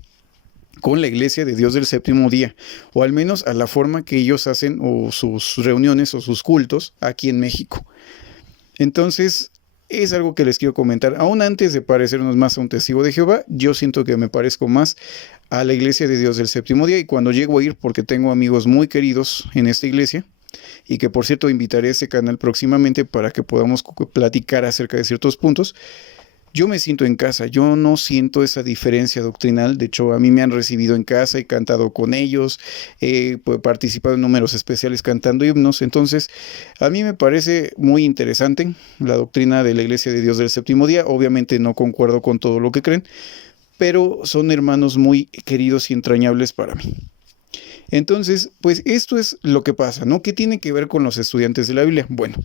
con la Iglesia de Dios del Séptimo Día, o al menos a la forma que ellos hacen o sus reuniones o sus cultos aquí en México. Entonces, es algo que les quiero comentar. Aún antes de parecernos más a un testigo de Jehová, yo siento que me parezco más a la Iglesia de Dios del Séptimo Día, y cuando llego a ir, porque tengo amigos muy queridos en esta iglesia, y que por cierto invitaré a este canal próximamente para que podamos platicar acerca de ciertos puntos, yo me siento en casa, yo no siento esa diferencia doctrinal. De hecho, a mí me han recibido en casa, he cantado con ellos, he participado en números especiales cantando himnos. Entonces, a mí me parece muy interesante la doctrina de la Iglesia de Dios del Séptimo Día. Obviamente no concuerdo con todo lo que creen, pero son hermanos muy queridos y entrañables para mí. Entonces, pues esto es lo que pasa, ¿no? ¿Qué tiene que ver con los estudiantes de la Biblia? Bueno,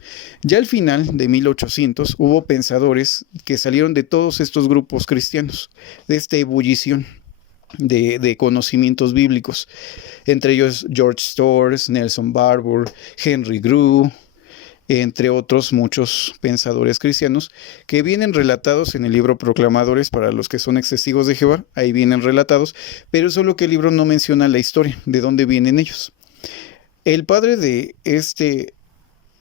ya al final de 1800 hubo pensadores que salieron de todos estos grupos cristianos, de esta ebullición de conocimientos bíblicos, entre ellos George Storrs, Nelson Barbour, Henry Grew, entre otros muchos pensadores cristianos, que vienen relatados en el libro Proclamadores. Para los que son ex testigos de Jehová, ahí vienen relatados, pero solo que el libro no menciona la historia, de dónde vienen ellos. El padre de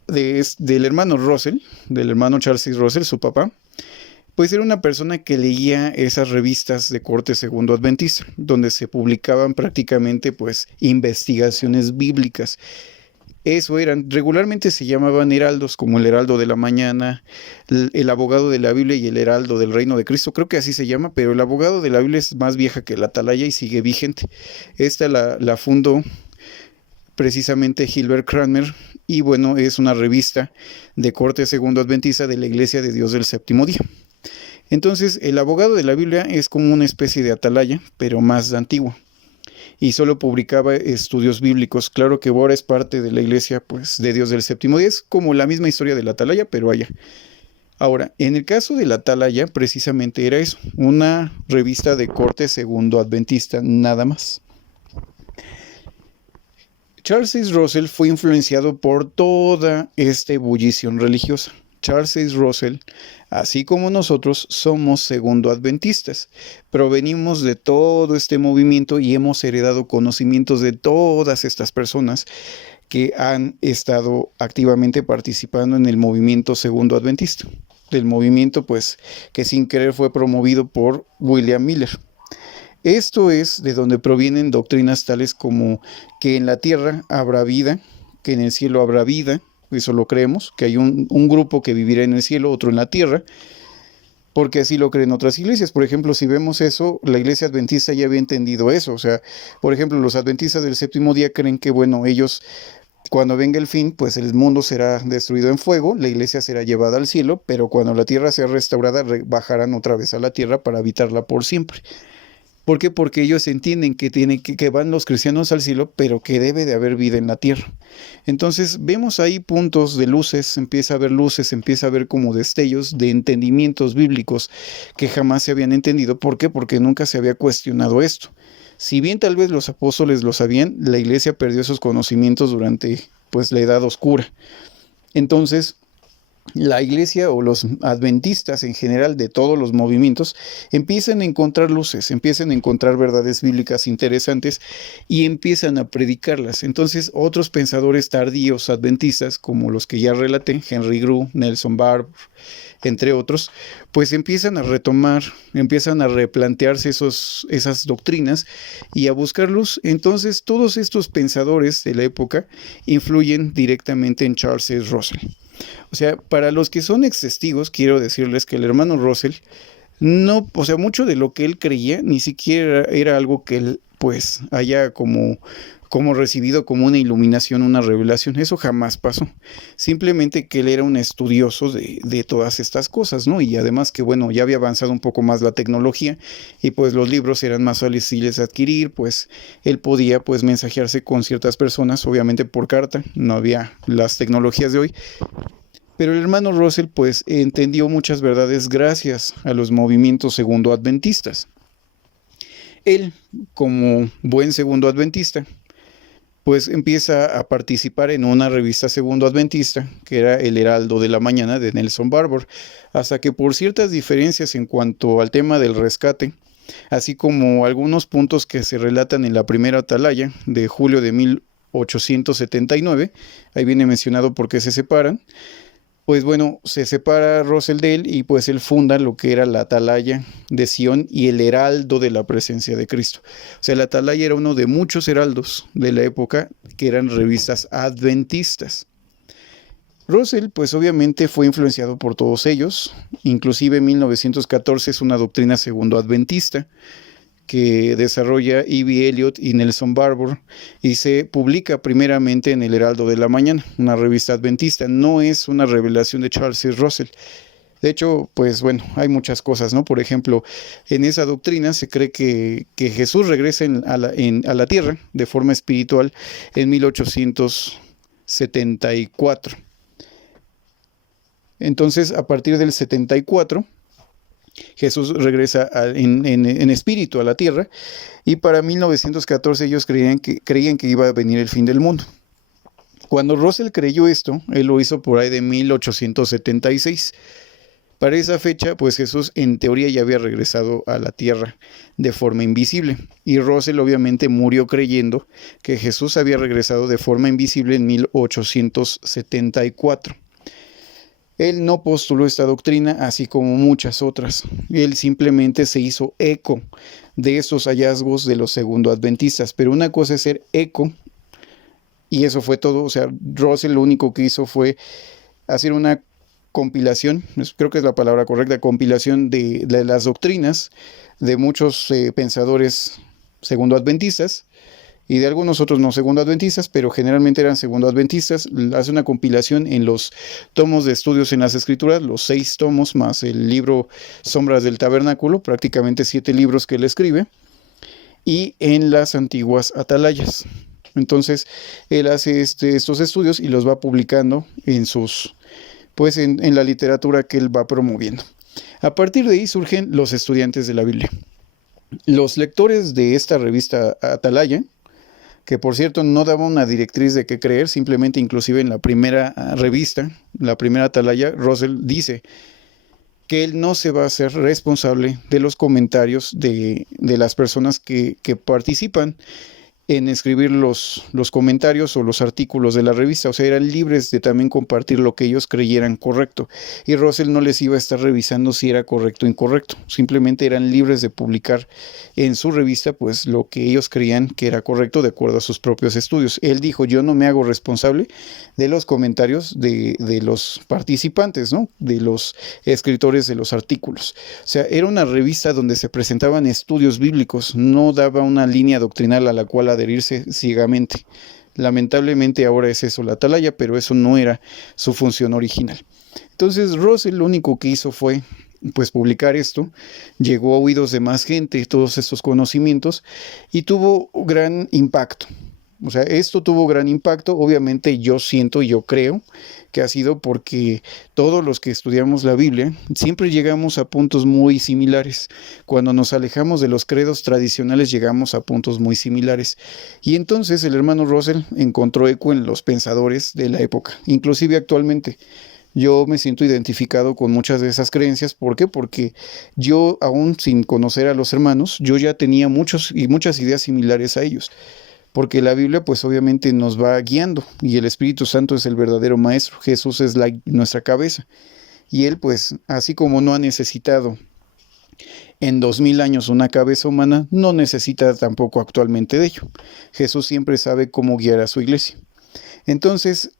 del hermano Russell, del hermano Charles C. Russell, su papá, pues era una persona que leía esas revistas de corte segundo adventista, donde se publicaban prácticamente pues investigaciones bíblicas. Eso eran, regularmente se llamaban heraldos, como el Heraldo de la Mañana, el Abogado de la Biblia y el Heraldo del Reino de Cristo, creo que así se llama, pero el Abogado de la Biblia es más vieja que la Atalaya y sigue vigente. Esta la fundó precisamente Gilbert Cranmer, y bueno, es una revista de corte segundo adventista de la Iglesia de Dios del Séptimo Día. Entonces, el Abogado de la Biblia es como una especie de Atalaya, pero más antigua, y solo publicaba estudios bíblicos. Claro que ahora es parte de la Iglesia pues, de Dios del Séptimo Día, es como la misma historia de la Atalaya, pero allá. Ahora, en el caso de la Atalaya, precisamente era eso, una revista de corte segundo adventista, nada más. Charles C. Russell fue influenciado por toda esta ebullición religiosa. Charles C. Russell, así como nosotros, somos segundo adventistas. Provenimos de todo este movimiento y hemos heredado conocimientos de todas estas personas que han estado activamente participando en el movimiento segundo adventista. Del movimiento, pues, que sin querer fue promovido por William Miller. Esto es de donde provienen doctrinas tales como que en la tierra habrá vida, que en el cielo habrá vida. Eso lo creemos, que hay un grupo que vivirá en el cielo, otro en la tierra, porque así lo creen otras iglesias. Por ejemplo, si vemos eso, la iglesia adventista ya había entendido eso. O sea, por ejemplo, los adventistas del séptimo día creen que, bueno, ellos, cuando venga el fin, pues el mundo será destruido en fuego, la iglesia será llevada al cielo, pero cuando la tierra sea restaurada, bajarán otra vez a la tierra para habitarla por siempre. ¿Por qué? Porque ellos entienden que van los cristianos al cielo, pero que debe de haber vida en la tierra. Entonces vemos ahí puntos de luces, empieza a haber luces, empieza a haber como destellos de entendimientos bíblicos que jamás se habían entendido. ¿Por qué? Porque nunca se había cuestionado esto. Si bien tal vez los apóstoles lo sabían, la iglesia perdió esos conocimientos durante pues la Edad Oscura. Entonces, la iglesia o los adventistas en general de todos los movimientos empiezan a encontrar luces, empiezan a encontrar verdades bíblicas interesantes y empiezan a predicarlas. Entonces otros pensadores tardíos adventistas, como los que ya relaté, Henry Grew, Nelson Barbour, entre otros, pues empiezan a retomar, empiezan a replantearse esas doctrinas y a buscar luz. Entonces todos estos pensadores de la época influyen directamente en Charles C. Russell. O sea, para los que son ex testigos, quiero decirles que el hermano Russell no, o sea, mucho de lo que él creía ni siquiera era algo que él pues haya como recibido como una iluminación, una revelación. Eso jamás pasó. Simplemente que él era un estudioso de todas estas cosas, ¿no? Y además que, bueno, ya había avanzado un poco más la tecnología y pues los libros eran más fáciles de adquirir, pues él podía pues mensajearse con ciertas personas, obviamente por carta, no había las tecnologías de hoy. Pero el hermano Russell pues entendió muchas verdades gracias a los movimientos segundo adventistas. Él, como buen segundo adventista, pues empieza a participar en una revista segundo adventista, que era el Heraldo de la Mañana de Nelson Barbour, hasta que por ciertas diferencias en cuanto al tema del rescate, así como algunos puntos que se relatan en la primera atalaya de julio de 1879, ahí viene mencionado por qué se separan. Pues bueno, se separa Russell de él y pues él funda lo que era la Atalaya de Sion y el Heraldo de la Presencia de Cristo. O sea, la Atalaya era uno de muchos heraldos de la época que eran revistas adventistas. Russell pues obviamente fue influenciado por todos ellos, inclusive en 1914 es una doctrina segundo adventista que desarrolla E.B. Elliott y Nelson Barbour y se publica primeramente en el Heraldo de la Mañana, una revista adventista. No es una revelación de Charles C. Russell. De hecho, pues bueno, hay muchas cosas, ¿no? Por ejemplo, en esa doctrina se cree que Jesús regresa a la tierra de forma espiritual en 1874. Entonces, a partir del 74, Jesús regresa en espíritu a la tierra y para 1914 ellos creían que iba a venir el fin del mundo. Cuando Russell creyó esto, él lo hizo por ahí de 1876. Para esa fecha, pues Jesús en teoría ya había regresado a la tierra de forma invisible. Y Russell obviamente murió creyendo que Jesús había regresado de forma invisible en 1874. Él no postuló esta doctrina, así como muchas otras. Él simplemente se hizo eco de esos hallazgos de los segundoadventistas. Pero una cosa es ser eco, y eso fue todo. O sea, Russell lo único que hizo fue hacer una compilación, creo que es la palabra correcta, compilación de las doctrinas de muchos pensadores segundoadventistas y de algunos otros no segundoadventistas, pero generalmente eran segundoadventistas. Hace una compilación en los tomos de estudios en las escrituras, los 6 tomos más el libro Sombras del Tabernáculo, prácticamente 7 libros que él escribe, y en las antiguas atalayas. Entonces él hace estos estudios y los va publicando en sus, pues en la literatura que él va promoviendo. A partir de ahí surgen los estudiantes de la Biblia. Los lectores de esta revista Atalaya, que por cierto no daba una directriz de qué creer, simplemente inclusive en la primera revista, la primera Atalaya, Russell dice que él no se va a hacer responsable de los comentarios de las personas que participan en escribir los comentarios o los artículos de la revista. O sea, eran libres de también compartir lo que ellos creyeran correcto. Y Russell no les iba a estar revisando si era correcto o incorrecto. Simplemente eran libres de publicar en su revista pues lo que ellos creían que era correcto de acuerdo a sus propios estudios. Él dijo, yo no me hago responsable de los comentarios de los participantes, ¿no? De los escritores de los artículos. O sea, era una revista donde se presentaban estudios bíblicos, no daba una línea doctrinal a la cual adherirse ciegamente. Lamentablemente ahora es eso la atalaya, pero eso no era su función original. Entonces Russell lo único que hizo fue pues publicar esto, llegó a oídos de más gente todos estos conocimientos y tuvo gran impacto. O sea, esto tuvo gran impacto. Obviamente yo siento y yo creo que ha sido porque todos los que estudiamos la Biblia siempre llegamos a puntos muy similares. Cuando nos alejamos de los credos tradicionales llegamos a puntos muy similares. Y entonces el hermano Russell encontró eco en los pensadores de la época, inclusive actualmente. Yo me siento identificado con muchas de esas creencias. ¿Por qué? Porque yo, aún sin conocer a los hermanos, yo ya tenía muchas ideas similares a ellos. Porque la Biblia pues obviamente nos va guiando y el Espíritu Santo es el verdadero maestro. Jesús es nuestra cabeza. Y él pues así como no ha necesitado en 2000 años una cabeza humana, no necesita tampoco actualmente de ello. Jesús siempre sabe cómo guiar a su iglesia. Entonces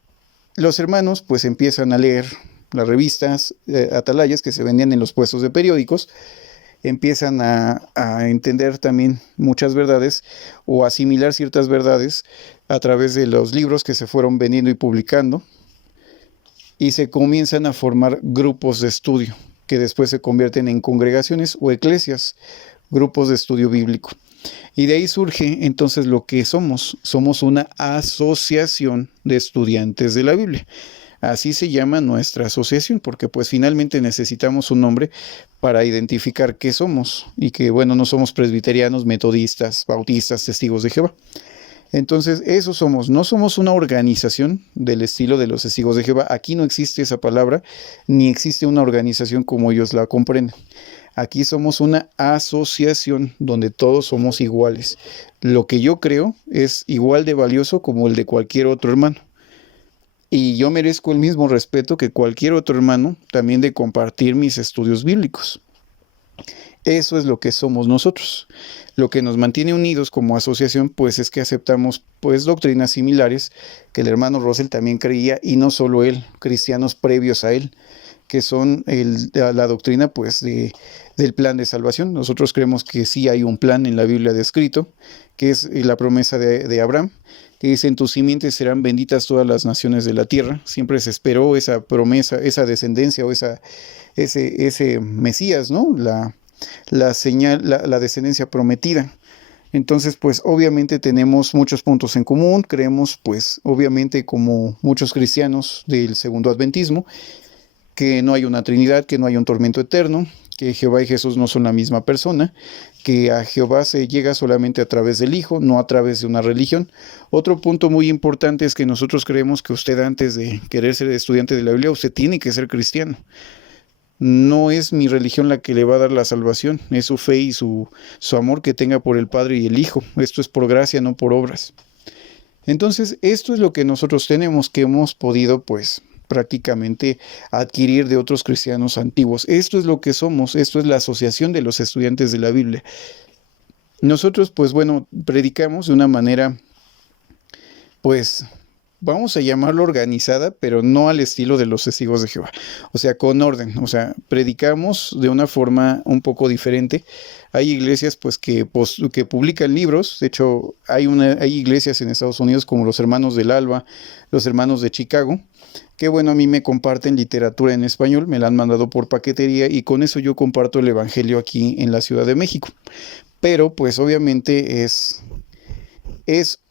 los hermanos pues empiezan a leer las revistas atalayas que se vendían en los puestos de periódicos, empiezan a entender también muchas verdades o asimilar ciertas verdades a través de los libros que se fueron vendiendo y publicando, y se comienzan a formar grupos de estudio que después se convierten en congregaciones o eclesias, grupos de estudio bíblico. Y de ahí surge entonces lo que somos. Somos una asociación de estudiantes de la Biblia. Así se llama nuestra asociación, porque pues finalmente necesitamos un nombre para identificar qué somos, y que bueno, no somos presbiterianos, metodistas, bautistas, testigos de Jehová. Entonces eso somos, no somos una organización del estilo de los testigos de Jehová. Aquí no existe esa palabra, ni existe una organización como ellos la comprenden. Aquí somos una asociación donde todos somos iguales. Lo que yo creo es igual de valioso como el de cualquier otro hermano. Y yo merezco el mismo respeto que cualquier otro hermano también de compartir mis estudios bíblicos. Eso es lo que somos nosotros. Lo que nos mantiene unidos como asociación pues es que aceptamos pues doctrinas similares que el hermano Russell también creía, y no solo él, cristianos previos a él, que son la doctrina pues del plan de salvación. Nosotros creemos que sí hay un plan en la Biblia descrito, que es la promesa de Abraham, que dice, en tus simientes serán benditas todas las naciones de la tierra. Siempre se esperó esa promesa, esa descendencia o ese Mesías, ¿no? La señal, la descendencia prometida. Entonces, pues obviamente tenemos muchos puntos en común. Creemos, pues obviamente como muchos cristianos del segundo adventismo, que no hay una Trinidad, que no hay un tormento eterno, que Jehová y Jesús no son la misma persona, que a Jehová se llega solamente a través del Hijo, no a través de una religión. Otro punto muy importante es que nosotros creemos que usted, antes de querer ser estudiante de la Biblia, usted tiene que ser cristiano. No es mi religión la que le va a dar la salvación, es su fe y su amor que tenga por el Padre y el Hijo. Esto es por gracia, no por obras. Entonces, esto es lo que nosotros tenemos, que hemos podido, pues, prácticamente adquirir de otros cristianos antiguos. Esto es lo que somos, esto es la asociación de los estudiantes de la Biblia. Nosotros, pues bueno, predicamos de una manera, pues, vamos a llamarlo organizada, pero no al estilo de los testigos de Jehová. O sea, con orden. O sea, predicamos de una forma un poco diferente. Hay iglesias pues que publican libros. De hecho, hay iglesias en Estados Unidos como los Hermanos del Alba, los Hermanos de Chicago, que bueno, a mí me comparten literatura en español, me la han mandado por paquetería y con eso yo comparto el evangelio aquí en la Ciudad de México. Pero pues obviamente es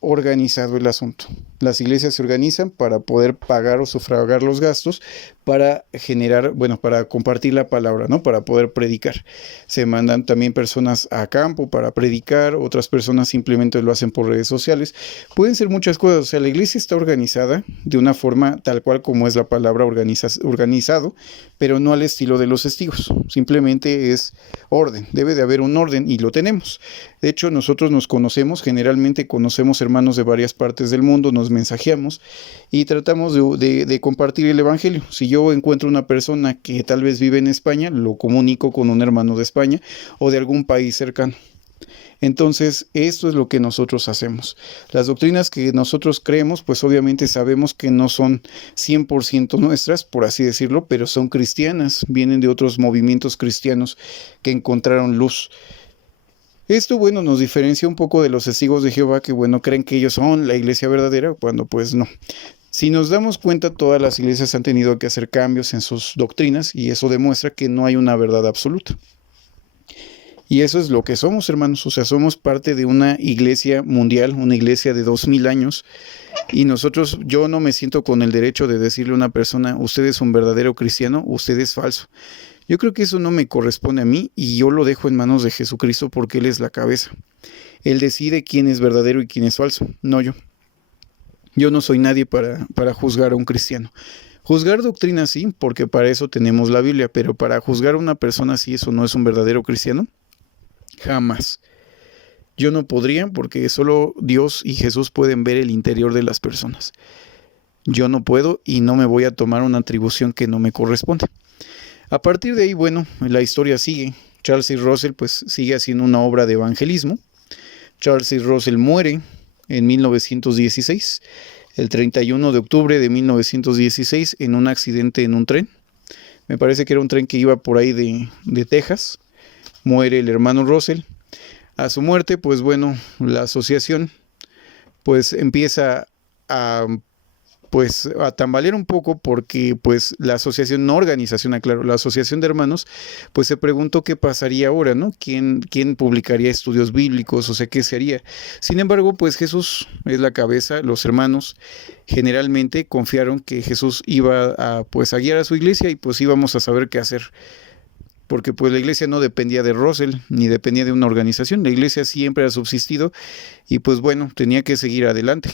organizado el asunto. Las iglesias se organizan para poder pagar o sufragar los gastos para generar, bueno, para compartir la palabra, ¿no? Para poder predicar. Se mandan también personas a campo para predicar, otras personas simplemente lo hacen por redes sociales. Pueden ser muchas cosas. O sea, la iglesia está organizada de una forma tal cual como es la palabra organizado, pero no al estilo de los testigos. Simplemente es orden. Debe de haber un orden y lo tenemos. De hecho, nosotros nos conocemos, generalmente conocemos hermanos de varias partes del mundo, nos mensajeamos y tratamos de compartir el evangelio. Si yo encuentro una persona que tal vez vive en España, lo comunico con un hermano de España o de algún país cercano. Entonces, esto es lo que nosotros hacemos. Las doctrinas que nosotros creemos, pues obviamente sabemos que no son 100% nuestras, por así decirlo, pero son cristianas, vienen de otros movimientos cristianos que encontraron luz. Esto, bueno, nos diferencia un poco de los testigos de Jehová que, bueno, creen que ellos son la iglesia verdadera, cuando pues no. Si nos damos cuenta, todas las iglesias han tenido que hacer cambios en sus doctrinas y eso demuestra que no hay una verdad absoluta. Y eso es lo que somos, hermanos. O sea, somos parte de una iglesia mundial, una iglesia de 2000 años. Y nosotros, yo no me siento con el derecho de decirle a una persona, usted es un verdadero cristiano, usted es falso. Yo creo que eso no me corresponde a mí y yo lo dejo en manos de Jesucristo porque Él es la cabeza. Él decide quién es verdadero y quién es falso, no yo. Yo no soy nadie para juzgar a un cristiano. Juzgar doctrina sí, porque para eso tenemos la Biblia, pero para juzgar a una persona si eso no es un verdadero cristiano, jamás. Yo no podría porque solo Dios y Jesús pueden ver el interior de las personas. Yo no puedo y no me voy a tomar una atribución que no me corresponde. A partir de ahí, bueno, la historia sigue. Charles C. Russell pues sigue haciendo una obra de evangelismo. Charles C. Russell muere en 1916, el 31 de octubre de 1916, en un accidente en un tren. Me parece que era un tren que iba por ahí de Texas. Muere el hermano Russell. A su muerte, pues bueno, la asociación pues empieza a tambalear un poco porque pues la asociación, no organización, aclaro, la asociación de hermanos, pues se preguntó qué pasaría ahora, ¿no? ¿Quién publicaría estudios bíblicos? O sea, ¿qué se haría? Sin embargo, pues Jesús es la cabeza, los hermanos generalmente confiaron que Jesús iba a guiar a su iglesia y pues íbamos a saber qué hacer. Porque pues la iglesia no dependía de Russell, ni dependía de una organización, la iglesia siempre ha subsistido y pues bueno, tenía que seguir adelante.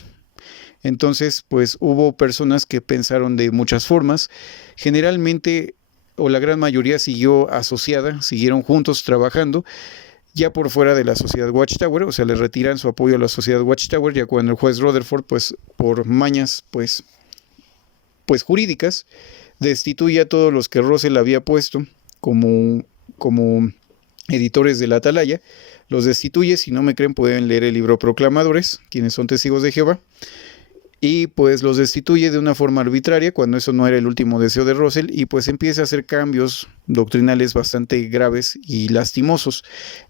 Entonces, pues hubo personas que pensaron de muchas formas. Generalmente, o la gran mayoría siguió asociada, siguieron juntos trabajando, ya por fuera de la sociedad Watchtower, o sea, le retiran su apoyo a la sociedad Watchtower, ya cuando el juez Rutherford, pues por mañas, pues jurídicas, destituye a todos los que Russell había puesto como editores de la Atalaya, los destituye. Si no me creen, pueden leer el libro Proclamadores, quienes son testigos de Jehová. Y pues los destituye de una forma arbitraria cuando eso no era el último deseo de Russell y pues empieza a hacer cambios doctrinales bastante graves y lastimosos.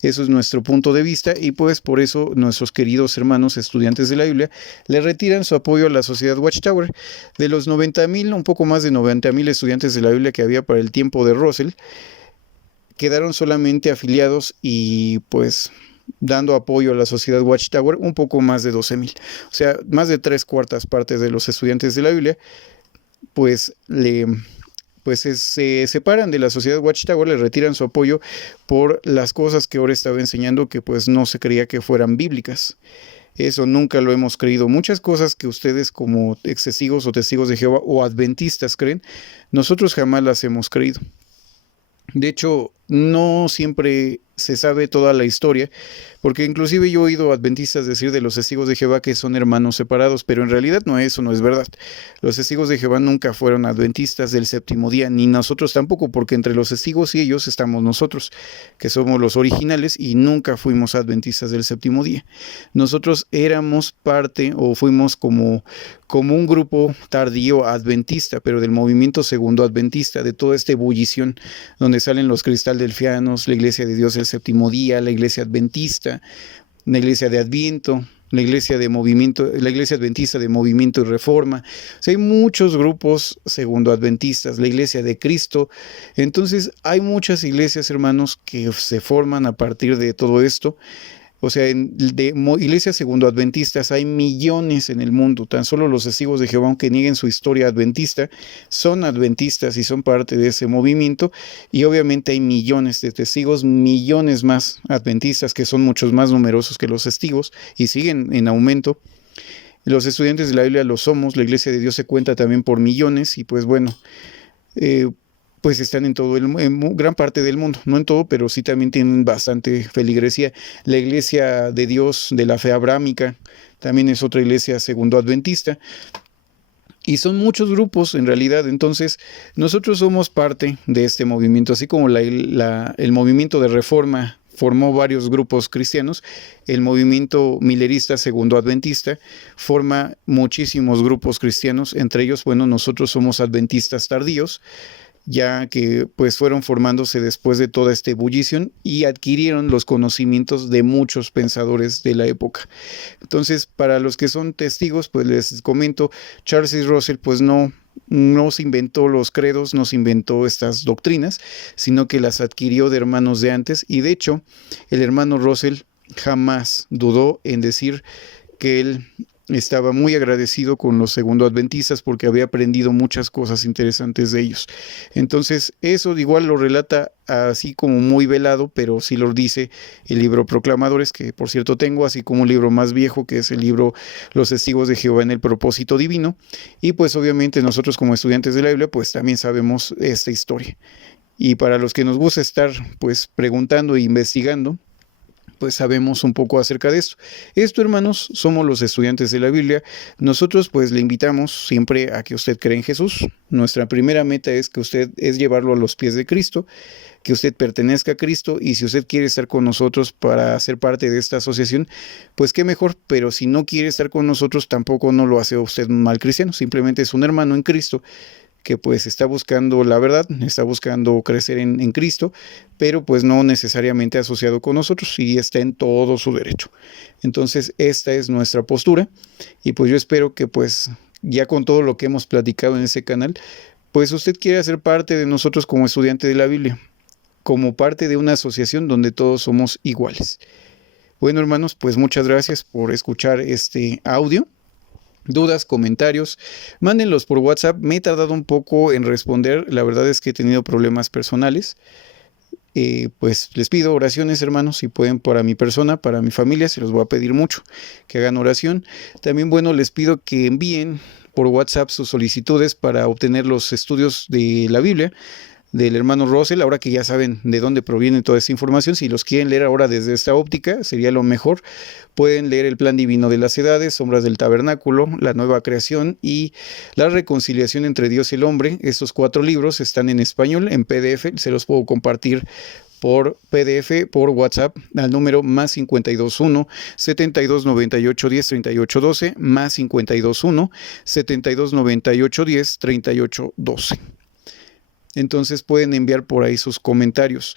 Eso es nuestro punto de vista y pues por eso nuestros queridos hermanos estudiantes de la Biblia le retiran su apoyo a la sociedad Watchtower. De los 90,000, un poco más de 90,000 estudiantes de la Biblia que había para el tiempo de Russell, quedaron solamente afiliados y pues dando apoyo a la sociedad Watchtower un poco más de 12,000. O sea, más de 3/4 partes de los estudiantes de la Biblia pues le pues se separan de la sociedad Watchtower, le retiran su apoyo por las cosas que ahora estaba enseñando que pues no se creía que fueran bíblicas. Eso nunca lo hemos creído. Muchas cosas que ustedes como ex testigos o testigos de Jehová o adventistas creen, nosotros jamás las hemos creído. De hecho, no siempre se sabe toda la historia, porque inclusive yo he oído adventistas decir de los testigos de Jehová que son hermanos separados, pero en realidad eso no es verdad. Los testigos de Jehová nunca fueron adventistas del séptimo día, ni nosotros tampoco, porque entre los testigos y ellos estamos nosotros, que somos los originales y nunca fuimos adventistas del séptimo día. Nosotros éramos parte o fuimos como un grupo tardío adventista, pero del movimiento segundo adventista, de toda esta ebullición donde salen los cristadelfianos, la Iglesia de Dios del séptimo día, la Iglesia adventista, la Iglesia de Adviento, la Iglesia de movimiento, la Iglesia adventista de movimiento y reforma. O sea, hay muchos grupos segundo adventistas, la Iglesia de Cristo. Entonces, hay muchas iglesias, hermanos, que se forman a partir de todo esto. O sea, de iglesias segundo adventistas hay millones en el mundo. Tan solo los testigos de Jehová, aunque nieguen su historia adventista, son adventistas y son parte de ese movimiento. Y obviamente hay millones de testigos, millones más adventistas que son muchos más numerosos que los testigos y siguen en aumento. Los estudiantes de la Biblia lo somos. La Iglesia de Dios se cuenta también por millones y pues bueno, pues están en en gran parte del mundo, no en todo, pero sí también tienen bastante feligresía. La Iglesia de Dios de la Fe Abrámica también es otra iglesia segundo adventista. Y son muchos grupos en realidad. Entonces nosotros somos parte de este movimiento, así como el movimiento de reforma formó varios grupos cristianos. El movimiento milerista segundo adventista forma muchísimos grupos cristianos, entre ellos, bueno, nosotros somos adventistas tardíos, ya que pues fueron formándose después de toda esta ebullición y adquirieron los conocimientos de muchos pensadores de la época. Entonces, para los que son testigos, pues les comento, Charles C. Russell pues no se inventó los credos, no se inventó estas doctrinas, sino que las adquirió de hermanos de antes, y de hecho, el hermano Russell jamás dudó en decir que él estaba muy agradecido con los segundo adventistas porque había aprendido muchas cosas interesantes de ellos. Entonces, eso igual lo relata así como muy velado, pero sí lo dice el libro Proclamadores, que por cierto tengo, así como un libro más viejo, que es el libro Los Testigos de Jehová en el Propósito Divino. Y pues obviamente nosotros como estudiantes de la Biblia, pues también sabemos esta historia. Y para los que nos gusta estar pues preguntando e investigando, pues sabemos un poco acerca de esto. Esto, hermanos, somos los estudiantes de la Biblia. Nosotros pues le invitamos siempre a que usted cree en Jesús. Nuestra primera meta es llevarlo a los pies de Cristo, que usted pertenezca a Cristo, y si usted quiere estar con nosotros para ser parte de esta asociación, pues qué mejor. Pero si no quiere estar con nosotros, tampoco no lo hace usted un mal cristiano, simplemente es un hermano en Cristo que pues está buscando la verdad, está buscando crecer en Cristo, pero pues no necesariamente asociado con nosotros, y está en todo su derecho. Entonces esta es nuestra postura, y pues yo espero que pues ya con todo lo que hemos platicado en ese canal, pues usted quiera ser parte de nosotros como estudiante de la Biblia, como parte de una asociación donde todos somos iguales. Bueno, hermanos, pues muchas gracias por escuchar este audio. Dudas, comentarios, mándenlos por WhatsApp. Me he tardado un poco en responder, la verdad es que he tenido problemas personales. Pues les pido oraciones, hermanos, si pueden, para mi persona, para mi familia, se los voy a pedir mucho, que hagan oración. También, bueno, les pido que envíen por WhatsApp sus solicitudes para obtener los estudios de la Biblia del hermano Russell. Ahora que ya saben de dónde proviene toda esta información, si los quieren leer ahora desde esta óptica, sería lo mejor. Pueden leer El Plan Divino de las Edades, Sombras del Tabernáculo, La Nueva Creación y La Reconciliación entre Dios y el Hombre. Estos 4 libros están en español, en PDF, se los puedo compartir por PDF, por WhatsApp, al número +521 7298 10 38 12, +521 7298 10 38 12. Entonces pueden enviar por ahí sus comentarios.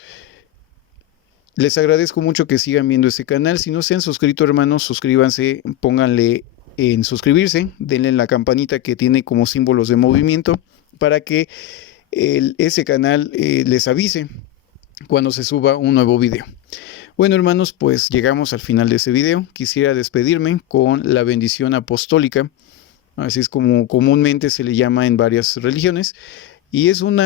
Les agradezco mucho que sigan viendo este canal. Si no se han suscrito, hermanos, suscríbanse, pónganle en suscribirse, denle en la campanita que tiene como símbolos de movimiento para que ese canal les avise cuando se suba un nuevo video. Bueno, hermanos, pues llegamos al final de ese video. Quisiera despedirme con la bendición apostólica, así es como comúnmente se le llama en varias religiones. Y son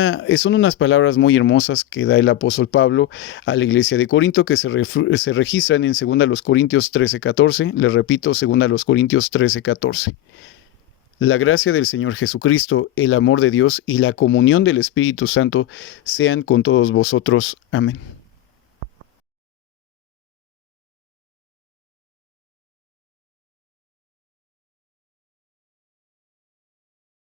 unas palabras muy hermosas que da el apóstol Pablo a la iglesia de Corinto, que se registran en 2 Corintios 13:14. Les repito, 2 Corintios 13:14. La gracia del Señor Jesucristo, el amor de Dios y la comunión del Espíritu Santo sean con todos vosotros. Amén.